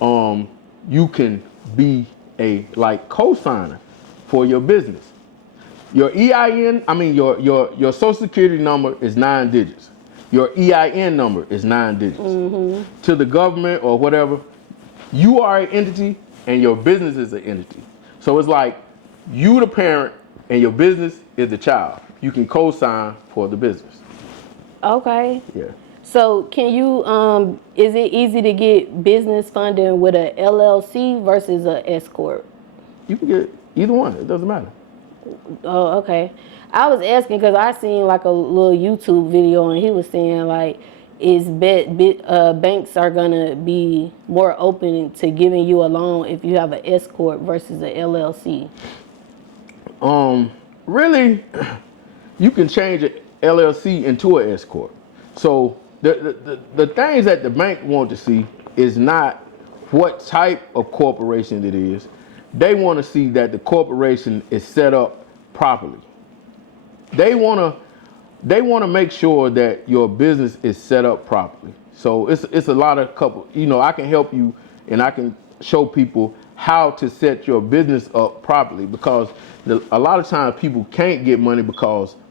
you can be a co-signer for your business. Your EIN, your social security number is 9 digits. Your EIN number is 9 digits. Mm-hmm. To the government or whatever, you are an entity and your business is an entity. So it's like you the parent and your business is the child. You can co-sign for the business. Okay. Yeah. So can you, is it easy to get business funding with a LLC versus a S Corp? You can get either one. It doesn't matter. Oh, okay. I was asking because I seen like a little YouTube video and he was saying like, banks are gonna be more open to giving you a loan if you have an S Corp versus a LLC. Really, you can change an LLC into an S Corp. So the things that the bank want to see is not what type of corporation it is. They want to see that the corporation is set up properly. They want to make sure that your business is set up properly. So it's a lot of I can help you and I can show people how to set your business up properly because a lot of times people can't get money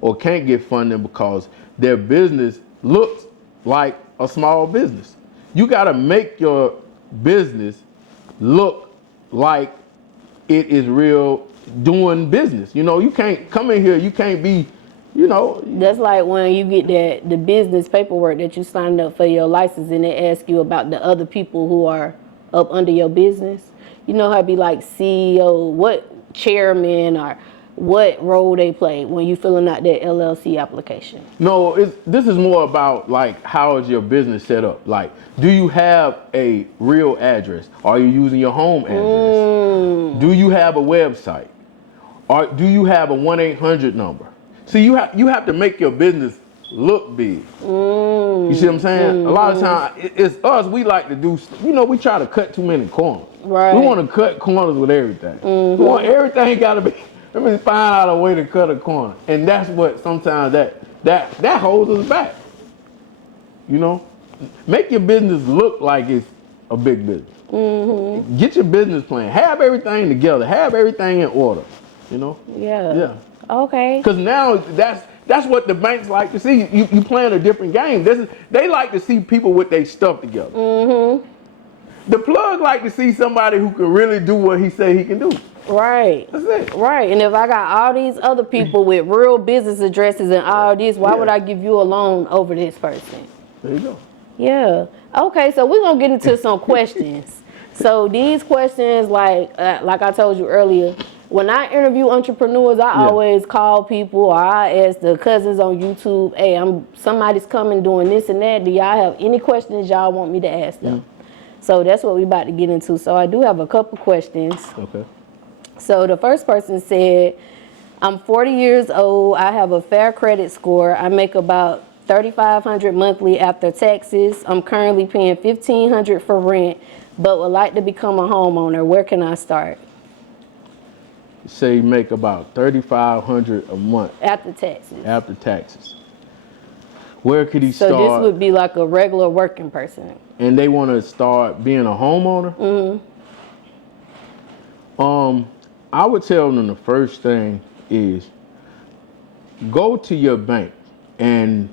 or can't get funding because their business looks like a small business. You got to make your business look like it is real doing business. You can't come in here, you can't be, That's like when you get the business paperwork that you signed up for your license and they ask you about the other people who are up under your business. You know how it be like CEO, what chairman or what role they play when you filling out that LLC application. No, this is more about like how is your business set up? Like, do you have a real address? Are you using your home address? Do you have a website? Or do you have a 1-800 number? See, you have to make your business look big. You see what I'm saying? A lot of times, it's us, we like to do, we try to cut too many corners. Right. We want to cut corners with everything. We want everything got to be, let me find out a way to cut a corner. And that's what sometimes that holds us back. Make your business look like it's a big business. Get your business plan. Have everything together. Have everything in order. Yeah. Okay. Because now that's what the banks like to see. You playing a different game. They like to see people with their stuff together. The plug like to see somebody who can really do what he say he can do. Right. That's it. Right. And if I got all these other people with real business addresses and all this, why would I give you a loan over this person? There you go. Yeah. Okay, so we're going to get into some questions. So these questions, like I told you earlier, when I interview entrepreneurs, I always call people or I ask the cousins on YouTube, hey, somebody's coming doing this and that. Do y'all have any questions y'all want me to ask them? So that's what we're about to get into. So I do have a couple questions. Okay. So the first person said, I'm 40 years old. I have a fair credit score. I make about $3,500 monthly after taxes. I'm currently paying $1,500 for rent, but would like to become a homeowner. Where can I start? Say you make about $3,500 a month After taxes. after taxes. Where could he start? So this would be like a regular working person. And they want to start being a homeowner? I would tell them the first thing is go to your bank, and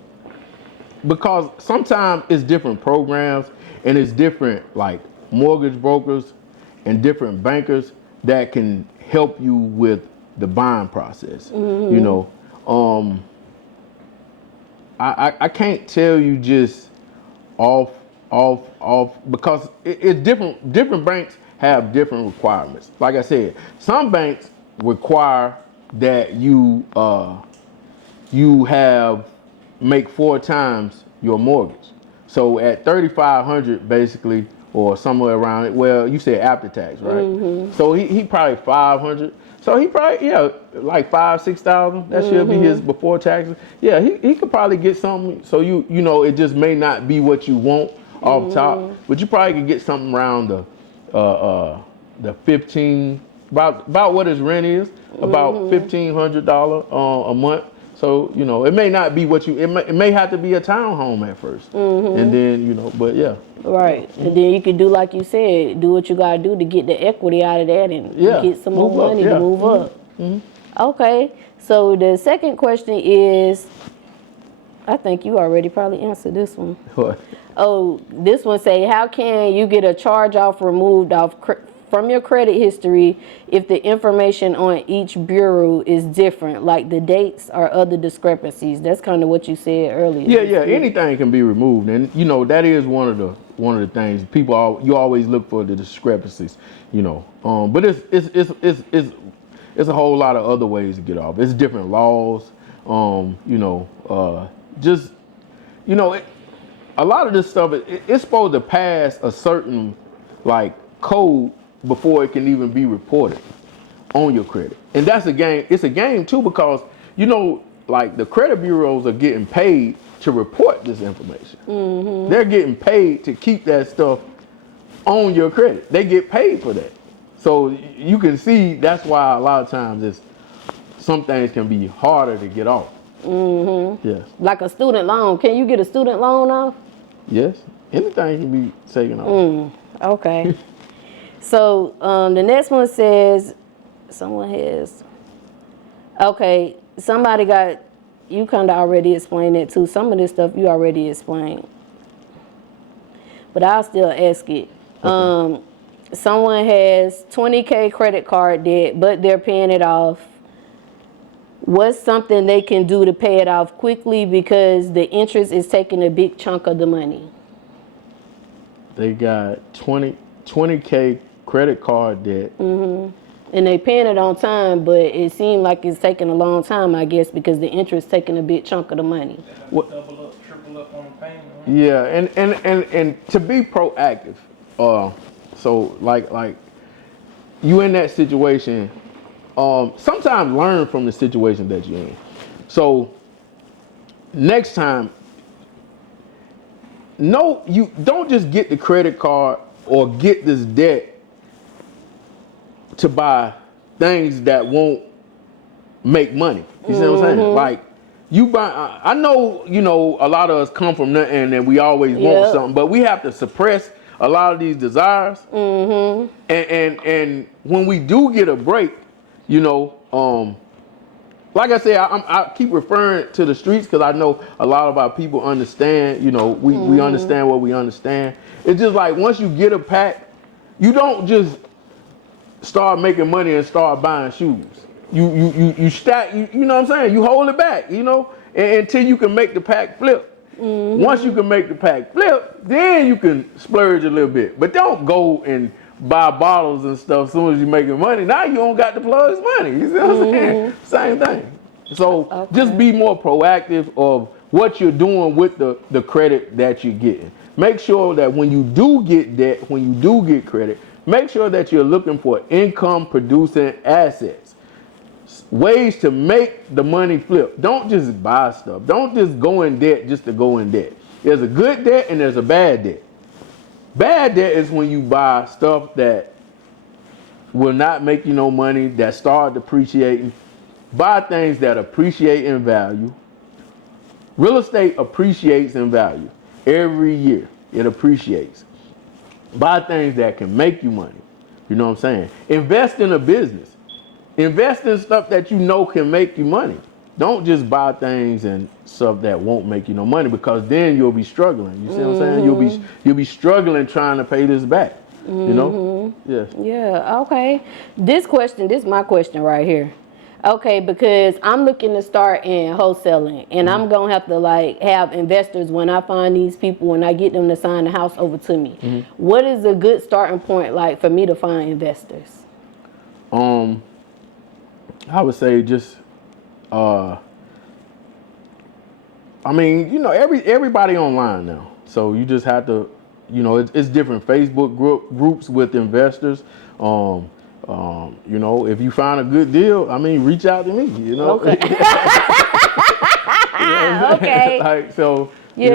because sometimes it's different programs and it's different like mortgage brokers and different bankers that can help you with the buying process. You know, I can't tell you just off because it's different. Different banks have different requirements. Like I said, some banks require that you make 4 times your mortgage. So at 3,500 basically, or somewhere around it. Well, you said after tax, right? So he probably 500. So he probably like 5,000-6,000. That should be his before taxes. Yeah, he could probably get something. So you know it just may not be what you want off top, but you probably could get something around the 15, about what his rent is, about $1,500 a month. So, you know, it may not be what you, it may have to be a townhome at first. And then, you know, but yeah. Right. And then you can do, like you said, do what you got to do to get the equity out of that and get some more money to move up. Okay. So the second question is, I think you already probably answered this one. What? Oh, this one say, how can you get a charge off removed from your credit history if the information on each bureau is different, like the dates or other discrepancies? That's kind of what you said earlier. Yeah, anything can be removed, and you know that is one of the things you always look for, the discrepancies, you know. But it's a whole lot of other ways to get off. It's different laws, you know, just you know, a lot of this stuff it's supposed to pass a certain like code before it can even be reported on your credit. And that's a game. It's a game too, because you know, like the credit bureaus are getting paid to report this information. They're getting paid to keep that stuff on your credit. They get paid for that. So you can see that's why a lot of times some things can be harder to get off. Yes. Like a student loan. Can you get a student loan off? Yes. Anything can be taken off. Okay. So the next one says, somebody got, you kind of already explained it too. Some of this stuff you already explained. But I'll still ask it. Okay. Someone has $20K credit card debt, but they're paying it off. What's something they can do to pay it off quickly because the interest is taking a big chunk of the money? They got 20K credit card debt. And they paying it on time, but it seemed like it's taking a long time, I guess, because the interest taking a big chunk of the money. Double up, triple up on the payment. Right? Yeah, and to be proactive. So like you in that situation, sometimes learn from the situation that you're in. So next time, no, you don't just get the credit card or get this debt to buy things that won't make money. You see what I'm saying? Like you buy, I know, you know, a lot of us come from nothing and we always want something, but we have to suppress a lot of these desires. And when we do get a break, you know, like I said, I keep referring to the streets because I know a lot of our people understand, you know, we understand what we understand. It's just like once you get a pack, you don't just start making money and start buying shoes. You stack, you know what I'm saying? You hold it back, you know, until you can make the pack flip. Once you can make the pack flip, then you can splurge a little bit. But don't go and buy bottles and stuff as soon as you're making money. Now you don't got the plug's money. You see what I'm saying? Same thing. So just be more proactive of what you're doing with the credit that you're getting. Make sure that when you do get debt, when you do get credit, make sure that you're looking for income producing assets. Ways to make the money flip. Don't just buy stuff. Don't just go in debt just to go in debt. There's a good debt and there's a bad debt. Bad debt is when you buy stuff that will not make you no money, that start depreciating. Buy things that appreciate in value. Real estate appreciates in value. Every year it appreciates. Buy things that can make you money. You know what I'm saying? Invest in a business. Invest in stuff that you know can make you money. Don't just buy things and stuff that won't make you no money, because then you'll be struggling. You see what I'm saying? You'll be struggling trying to pay this back. You know? Yes. Yeah, okay. This is my question right here. Okay, because I'm looking to start in wholesaling and I'm gonna have to like have investors when I find these people and I get them to sign the house over to me. What is a good starting point like for me to find investors? I would say just I mean, you know, everybody online now. So you just have to, you know, it's different Facebook groups with investors. You know, if you find a good deal, I mean, reach out to me, you know. Okay. You know what I'm saying? Okay. Like, so, Yeah. you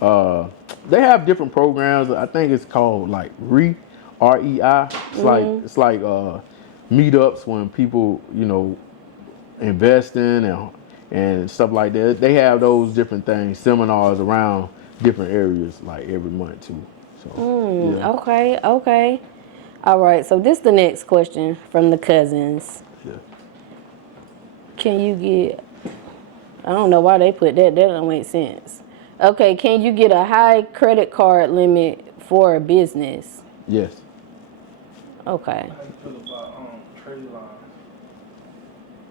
know, they have different programs. I think it's called like REI. It's like meetups when people, you know, investing and stuff like that. They have those different things, seminars around different areas like every month too. So yeah. Okay. All right, so this is the next question from the Cuzns. Yeah. Can you get, I don't know why they put that don't make sense. Okay, can you get a high credit card limit for a business? Yes. Okay. How you feel about trade lines?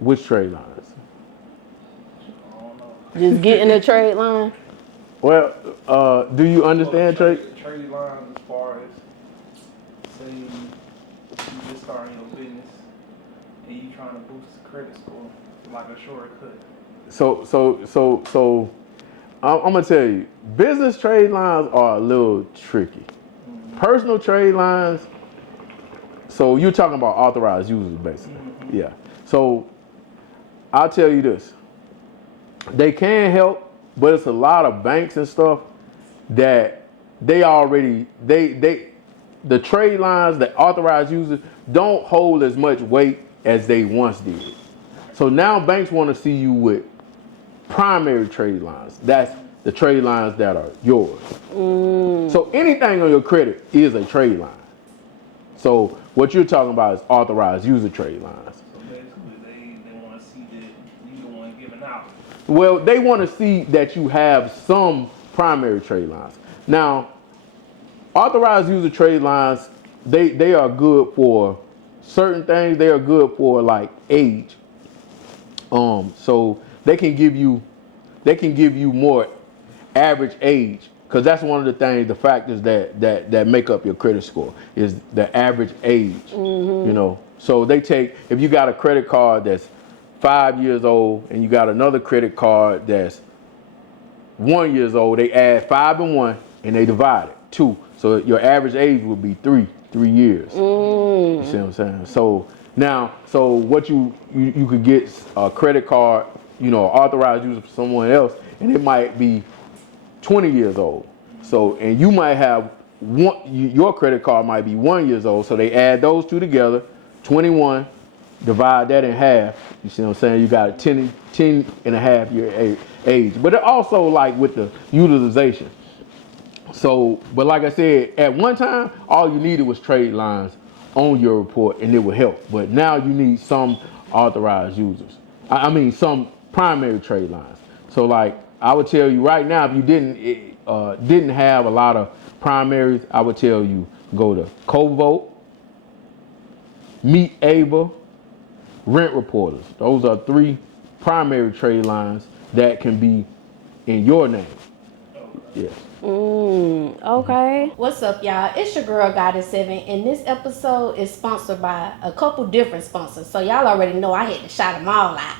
Which trade lines? I don't know. Just getting a trade line? Well, do you understand trade? Trade lines as far as say you just starting your business and you trying to boost the credit score like a shortcut. So I'm gonna tell you, business trade lines are a little tricky. Personal trade lines. So you're talking about authorized users, basically. Yeah. So I'll tell you this. They can help, but it's a lot of banks and stuff that they already the trade lines that authorized users don't hold as much weight as they once did. So now banks want to see you with primary trade lines. That's the trade lines that are yours. So anything on your credit is a trade line. So what you're talking about is authorized user trade lines. So basically they want to see that you the one giving out. Well, they want to see that you have some primary trade lines. Now, authorized user trade lines, they are good for certain things. They are good for like age. So they can give you more average age, because that's one of the things, the factors that make up your credit score is the average age. You know, so they take, if you got a credit card that's 5 years old and you got another credit card that's 1 year old, they add 5 and 1 and they divide it 2. So your average age would be 3 years. You see what I'm saying? So now, so what you could get a credit card, you know, authorized user for someone else, and it might be 20 years old. So, and you might have your credit card might be 1 year old. So they add those two together, 21, divide that in half. You see what I'm saying? You got a 10 and a half year age. But it also like with the utilization. So, but like I said, at one time, all you needed was trade lines on your report and it would help. But now you need some authorized users. I mean, some primary trade lines. So like, I would tell you right now, if you didn't have a lot of primaries, I would tell you go to Covote, Meet Ava, Rent Reporters. Those are 3 primary trade lines that can be in your name. Yes. Okay. What's up, y'all? It's your girl Goddess7, and this episode is sponsored by a couple different sponsors. So y'all already know I had to shout them all out.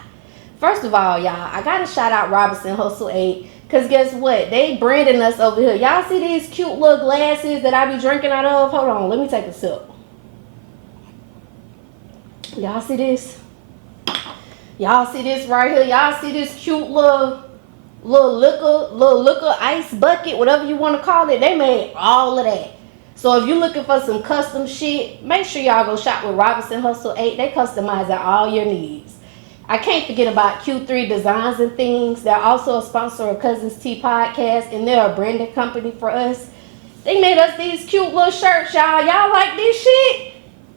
First of all, y'all, I gotta shout out Robinson Hustle 8, cause guess what? They branding us over here. Y'all see these cute little glasses that I be drinking out of? Hold on, let me take a sip. Y'all see this? Y'all see this right here? Y'all see this cute little liquor ice bucket, whatever you want to call it? They made all of that. So if you're looking for some custom shit, make sure y'all go shop with Robinson Hustle 8. They customize all your needs. I can't forget about Q3 Designs and Things. They're also a sponsor of Cuzns Tea Podcast, and they're a branding company for us. They made us these cute little shirts, y'all. Y'all like this shit?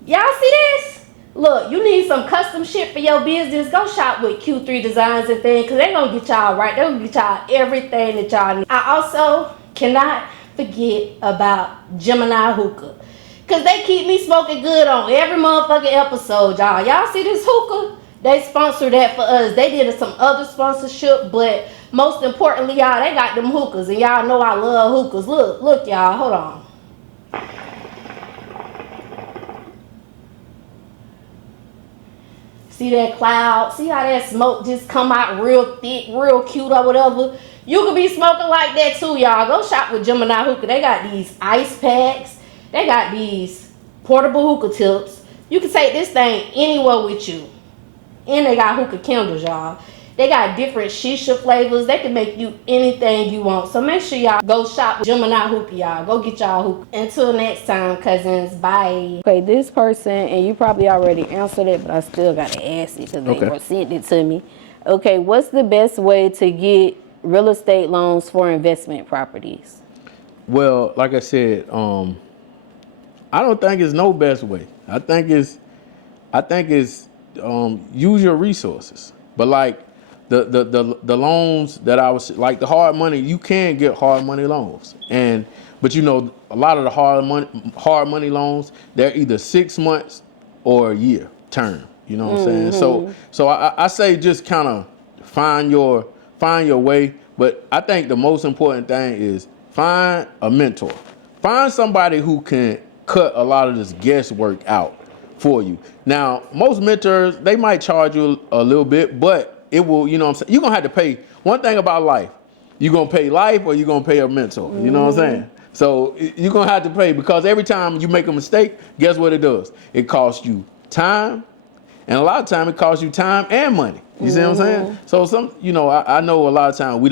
Y'all see this? Look, you need some custom shit for your business, go shop with Q3 Designs and Things, because they're going to get y'all right. They're going to get y'all everything that y'all need. I also cannot forget about Geminiih Hookah. Cause they keep me smoking good on every motherfucking episode, y'all. Y'all see this hookah? They sponsored that for us. They did some other sponsorship, but most importantly, y'all, they got them hookahs. And y'all know I love hookahs. Look, y'all, hold on. See that cloud? See how that smoke just come out real thick, real cute or whatever? You could be smoking like that too, y'all. Go shop with Gemini Hookah. They got these ice packs. They got these portable hookah tips. You can take this thing anywhere with you. And they got hookah candles, y'all. They got different shisha flavors. They can make you anything you want. So make sure y'all go shop with Gemini Hookah, y'all. Go get y'all hookah. Until next time, cousins. Bye. Okay, this person, and you probably already answered it, but I still got to ask it because they sent it to me. Okay, what's the best way to get real estate loans for investment properties? Well, like I said, I don't think it's no best way. I think it's use your resources. But like the loans that I was like the hard money, you can get hard money loans. But you know, a lot of the hard money loans, they're either 6 months or a year term. You know what I'm saying? So I say just kind of find your way. But I think the most important thing is find a mentor. Find somebody who can cut a lot of this guesswork out for you. Now, most mentors, they might charge you a little bit, but it will, you know what I'm saying? You're going to have to pay. One thing about life, you're going to pay life or you're going to pay a mentor. You know what I'm saying? So you're going to have to pay because every time you make a mistake, guess what it does? It costs you time. And a lot of time it costs you time and money. You see what I'm saying? So I know a lot of times we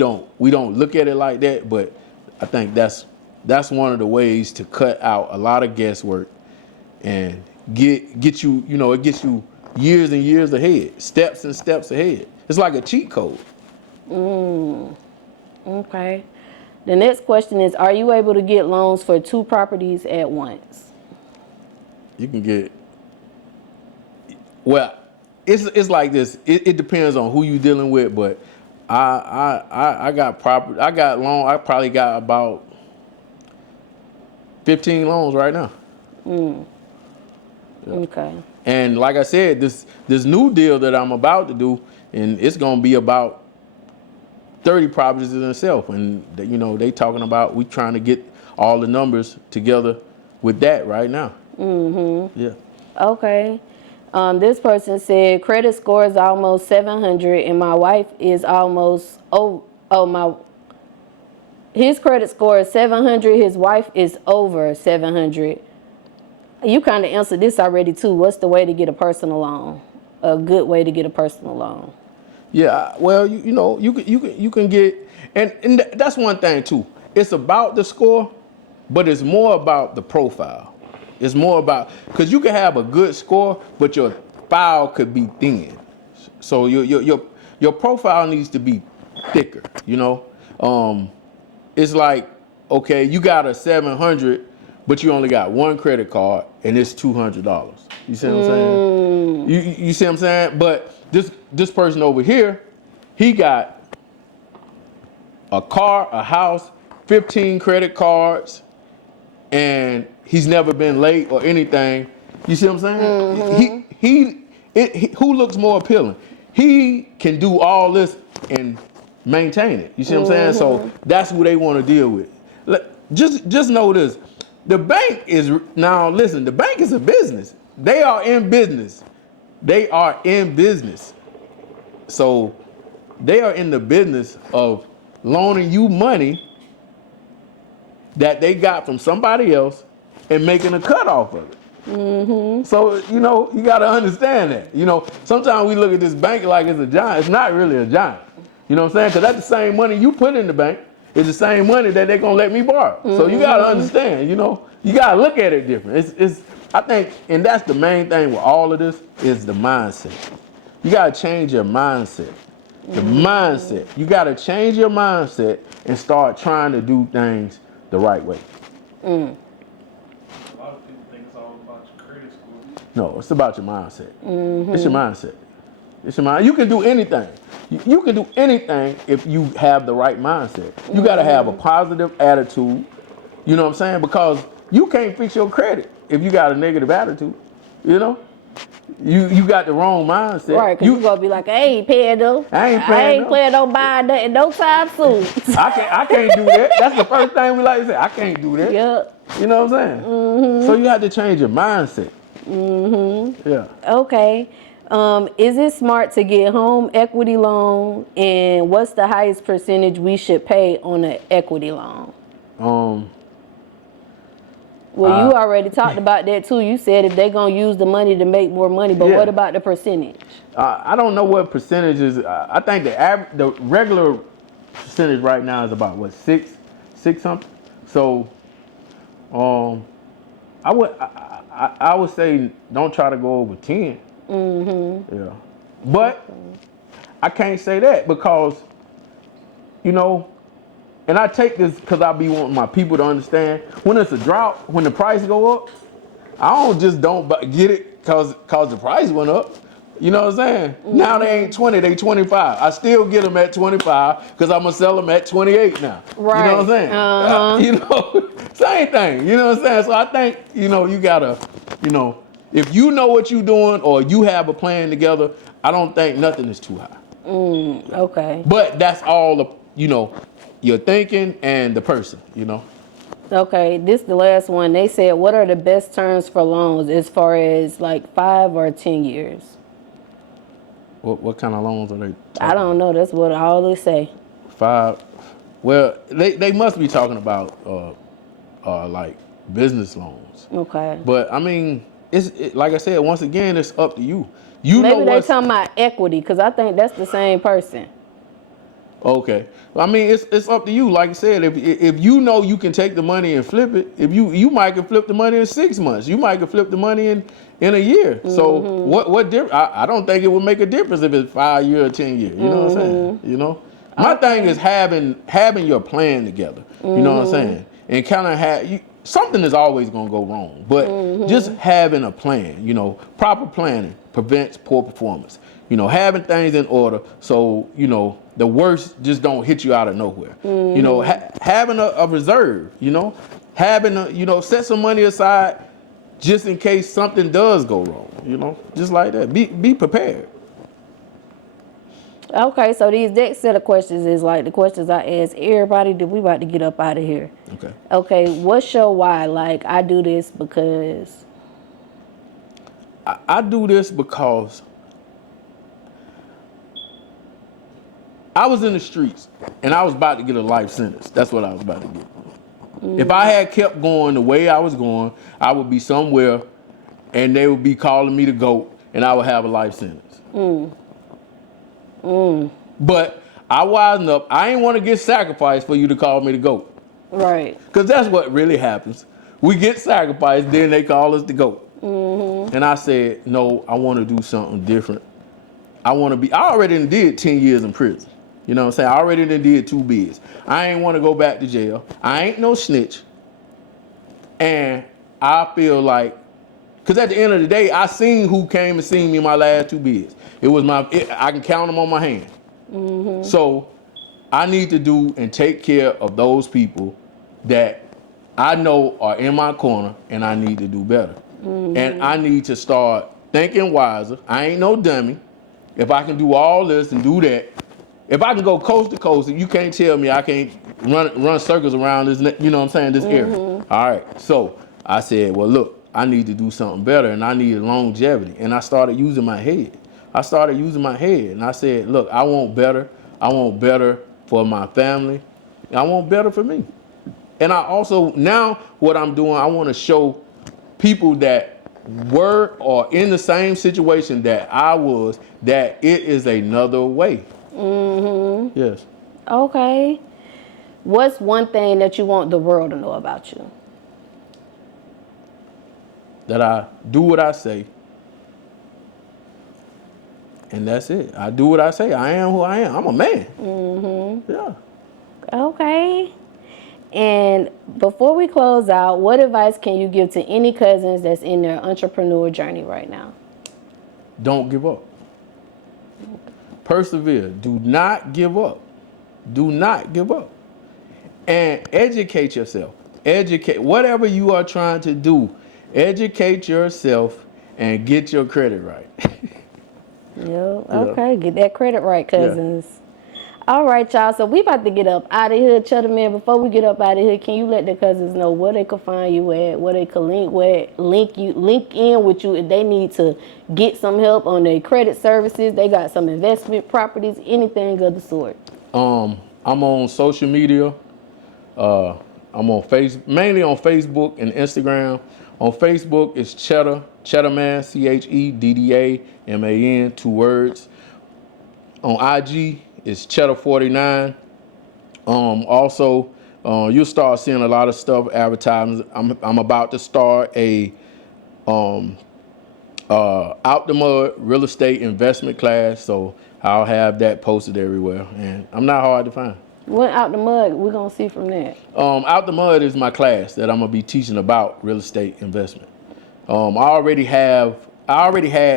don't look at it like that, but I think that's one of the ways to cut out a lot of guesswork and get you, it gets you years and years ahead, steps and steps ahead. It's like a cheat code. Okay. The next question is, are you able to get loans for 2 properties at once? You can get, well, it's like this. It depends on who you're dealing with, but I got property. I got loan. I probably got about 15 loans right now. Okay. And like I said, this new deal that I'm about to do, and it's gonna be about 30 properties in itself. And they talking about we trying to get all the numbers together with that right now. Yeah. Okay. This person said credit score is almost 700 and my wife is almost his credit score is 700, his wife is over 700. You kind of answered this already too. What's the way to get a personal loan? A good way to get a personal loan? Yeah, well, you can get, and that's one thing too. It's about the score, but it's more about the profile. It's more about, because you can have a good score, but your file could be thin. So your profile needs to be thicker. It's like, okay, you got a 700, but you only got one credit card, and it's $200. You see what I'm saying? You see what I'm saying? But this person over here, he got a car, a house, 15 credit cards, and he's never been late or anything. You see what I'm saying? Who looks more appealing? He can do all this and maintain it. You see what I'm saying? So that's who they want to deal with. Just know this. The bank is, now listen, the bank is a business. They are in business. They are in business. So they are in the business of loaning you money that they got from somebody else and making a cut off of it. So, you got to understand that. Sometimes we look at this bank like it's a giant. It's not really a giant. You know what I'm saying? Because that's the same money you put in the bank. It's the same money that they're going to let me borrow. So you got to understand, you got to look at it different. I think, and that's the main thing with all of this, is the mindset. You got to change your mindset. The mindset. You got to change your mindset and start trying to do things the right way. A lot of people think it's all about your credit score. No, it's about your mindset. It's your mindset. It's your mind. You can do anything. You can do anything if you have the right mindset. You got to have a positive attitude. You know what I'm saying? Because you can't fix your credit if you got a negative attitude. You know, you got the wrong mindset. Right, because you gonna be like, I ain't paying though. I ain't I ain't no. planning on buying nothing no time soon. I can't do that. That's the first thing we like to say. I can't do that. Yep. You know what I'm saying? So you have to change your mindset. Yeah. Okay. Is it smart to get home equity loan, and what's the highest percentage we should pay on an equity loan? Well, you already talked about that too. You said if they're gonna use the money to make more money, but Yeah. what about the percentage? I don't know what percentage is. I think the regular percentage right now is about what, six something. So, I would say don't try to go over 10. Yeah, but I can't say that because, you know, and I take this because I be wanting my people to understand when it's a drought, when the price go up, I don't get it because the price went up. You know what I'm saying? Now they ain't 20, they 25. I still get them at 25 because I'm gonna sell them at 28 now. Right. You know what I'm saying? You know, same thing. You know what I'm saying? So I think, you know, you gotta, you know, if you know what you're doing or you have a plan together, I don't think nothing is too high. Okay. But that's all the, you know, your thinking and the person, you know. Okay, this the last one. They said, what are the best terms for loans as far as like 5 or 10 years? What kind of loans are they? I don't know. That's what all they say. 5. Well, they must be talking about like business loans. Okay. But I mean, like I said, once again, it's up to you. You Maybe know they're what's talking about equity because I think that's the same person. okay. I mean, it's up to you. Like I said, if you know you can take the money and flip it, if you might can flip the money in 6 months. You might can flip the money in a year. So what difference? I don't think it would make a difference if it's 5 years or 10 years. You know what I'm saying? You know, my thing is having your plan together. You know what I'm saying? And kind of something is always gonna go wrong, but just having a plan. You know, proper planning prevents poor performance. You know, having things in order so, you know, the worst just don't hit you out of nowhere. You know, having a reserve, you know, set some money aside just in case something does go wrong, you know, just like that. Be prepared. Okay, so these next set of questions is like the questions I ask everybody that we about to get up out of here. Okay. Okay, what's your why? Like, I do this because... I do this because I was in the streets and I was about to get a life sentence. That's what I was about to get. If I had kept going the way I was going, I would be somewhere and they would be calling me the GOAT and I would have a life sentence. But I wisened up. I ain't want to get sacrificed for you to call me the GOAT. Right. Because that's what really happens. We get sacrificed, then they call us the GOAT. And I said, no, I want to do something different. I already did 10 years in prison. You know what I'm saying? I already did 2 bids. I ain't want to go back to jail. I ain't no snitch. And I feel like, because at the end of the day, I seen who came and seen me in my last 2 bids. I can count them on my hand. So I need to do and take care of those people that I know are in my corner, and I need to do better. And I need to start thinking wiser. I ain't no dummy. If I can do all this and do that, if I can go coast to coast, you can't tell me I can't run circles around this, you know what I'm saying, this area. All right, so I said, well, look, I need to do something better, and I need longevity. And I started using my head. And I said, look, I want better. I want better for my family. I want better for me. And I also, now what I'm doing, I want to show people that were or in the same situation that I was, that it is another way. Yes. Okay. What's one thing that you want the world to know about you? That I do what I say. And that's it. I do what I say. I am who I am. I'm a man. Yeah. Okay. And before we close out, what advice can you give to any cousins that's in their entrepreneur journey right now? Don't give up. Persevere. Do not give up. Do not give up. And educate yourself. educate, whatever you are trying to do, educate yourself and get your credit right. Okay, get that credit right, Cuzns. All right, y'all. So we about to get up out of here, Chedda man. Before we get up out of here, can you let the Cuzns know where they can find you at, where they can link in with you if they need to get some help on their credit services? They got some investment properties, anything of the sort. I'm on social media. I'm on mainly on Facebook and Instagram. On Facebook, it's Chedda Man, CHEDDAMAN, 2 words. On IG, it's Chedda49. Also, you'll start seeing a lot of stuff, advertisements. I'm about to start a out the mud real estate investment class, so I'll have that posted everywhere. And I'm not hard to find. What out the mud we're gonna see from that? Out the mud is my class that I'm gonna be teaching about real estate investment. I already had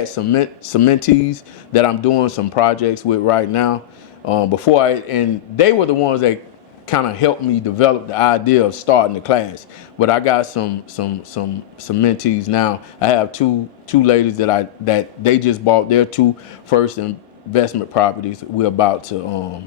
some mentees that I'm doing some projects with right now. And they were the ones that kind of helped me develop the idea of starting the class. But I got some mentees now. I have two ladies that they just bought their 2 first investment properties. We're about to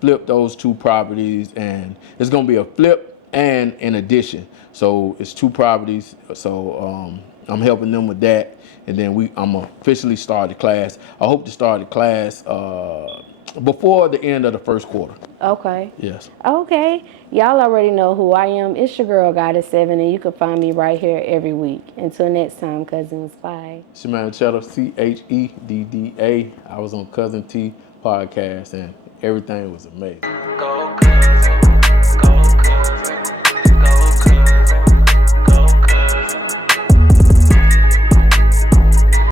flip those 2 properties, and it's gonna be a flip and an addition. So it's 2 properties. So I'm helping them with that, and then I'm officially start the class. I hope to start the class before the end of the first quarter. Okay. Yes. Okay. Y'all already know who I am. It's your girl, Goddess7, and you can find me right here every week. Until next time, Cuzns. Bye. It's your man Chedda, CHEDDA. I was on Cuzn T podcast, and everything was amazing. Go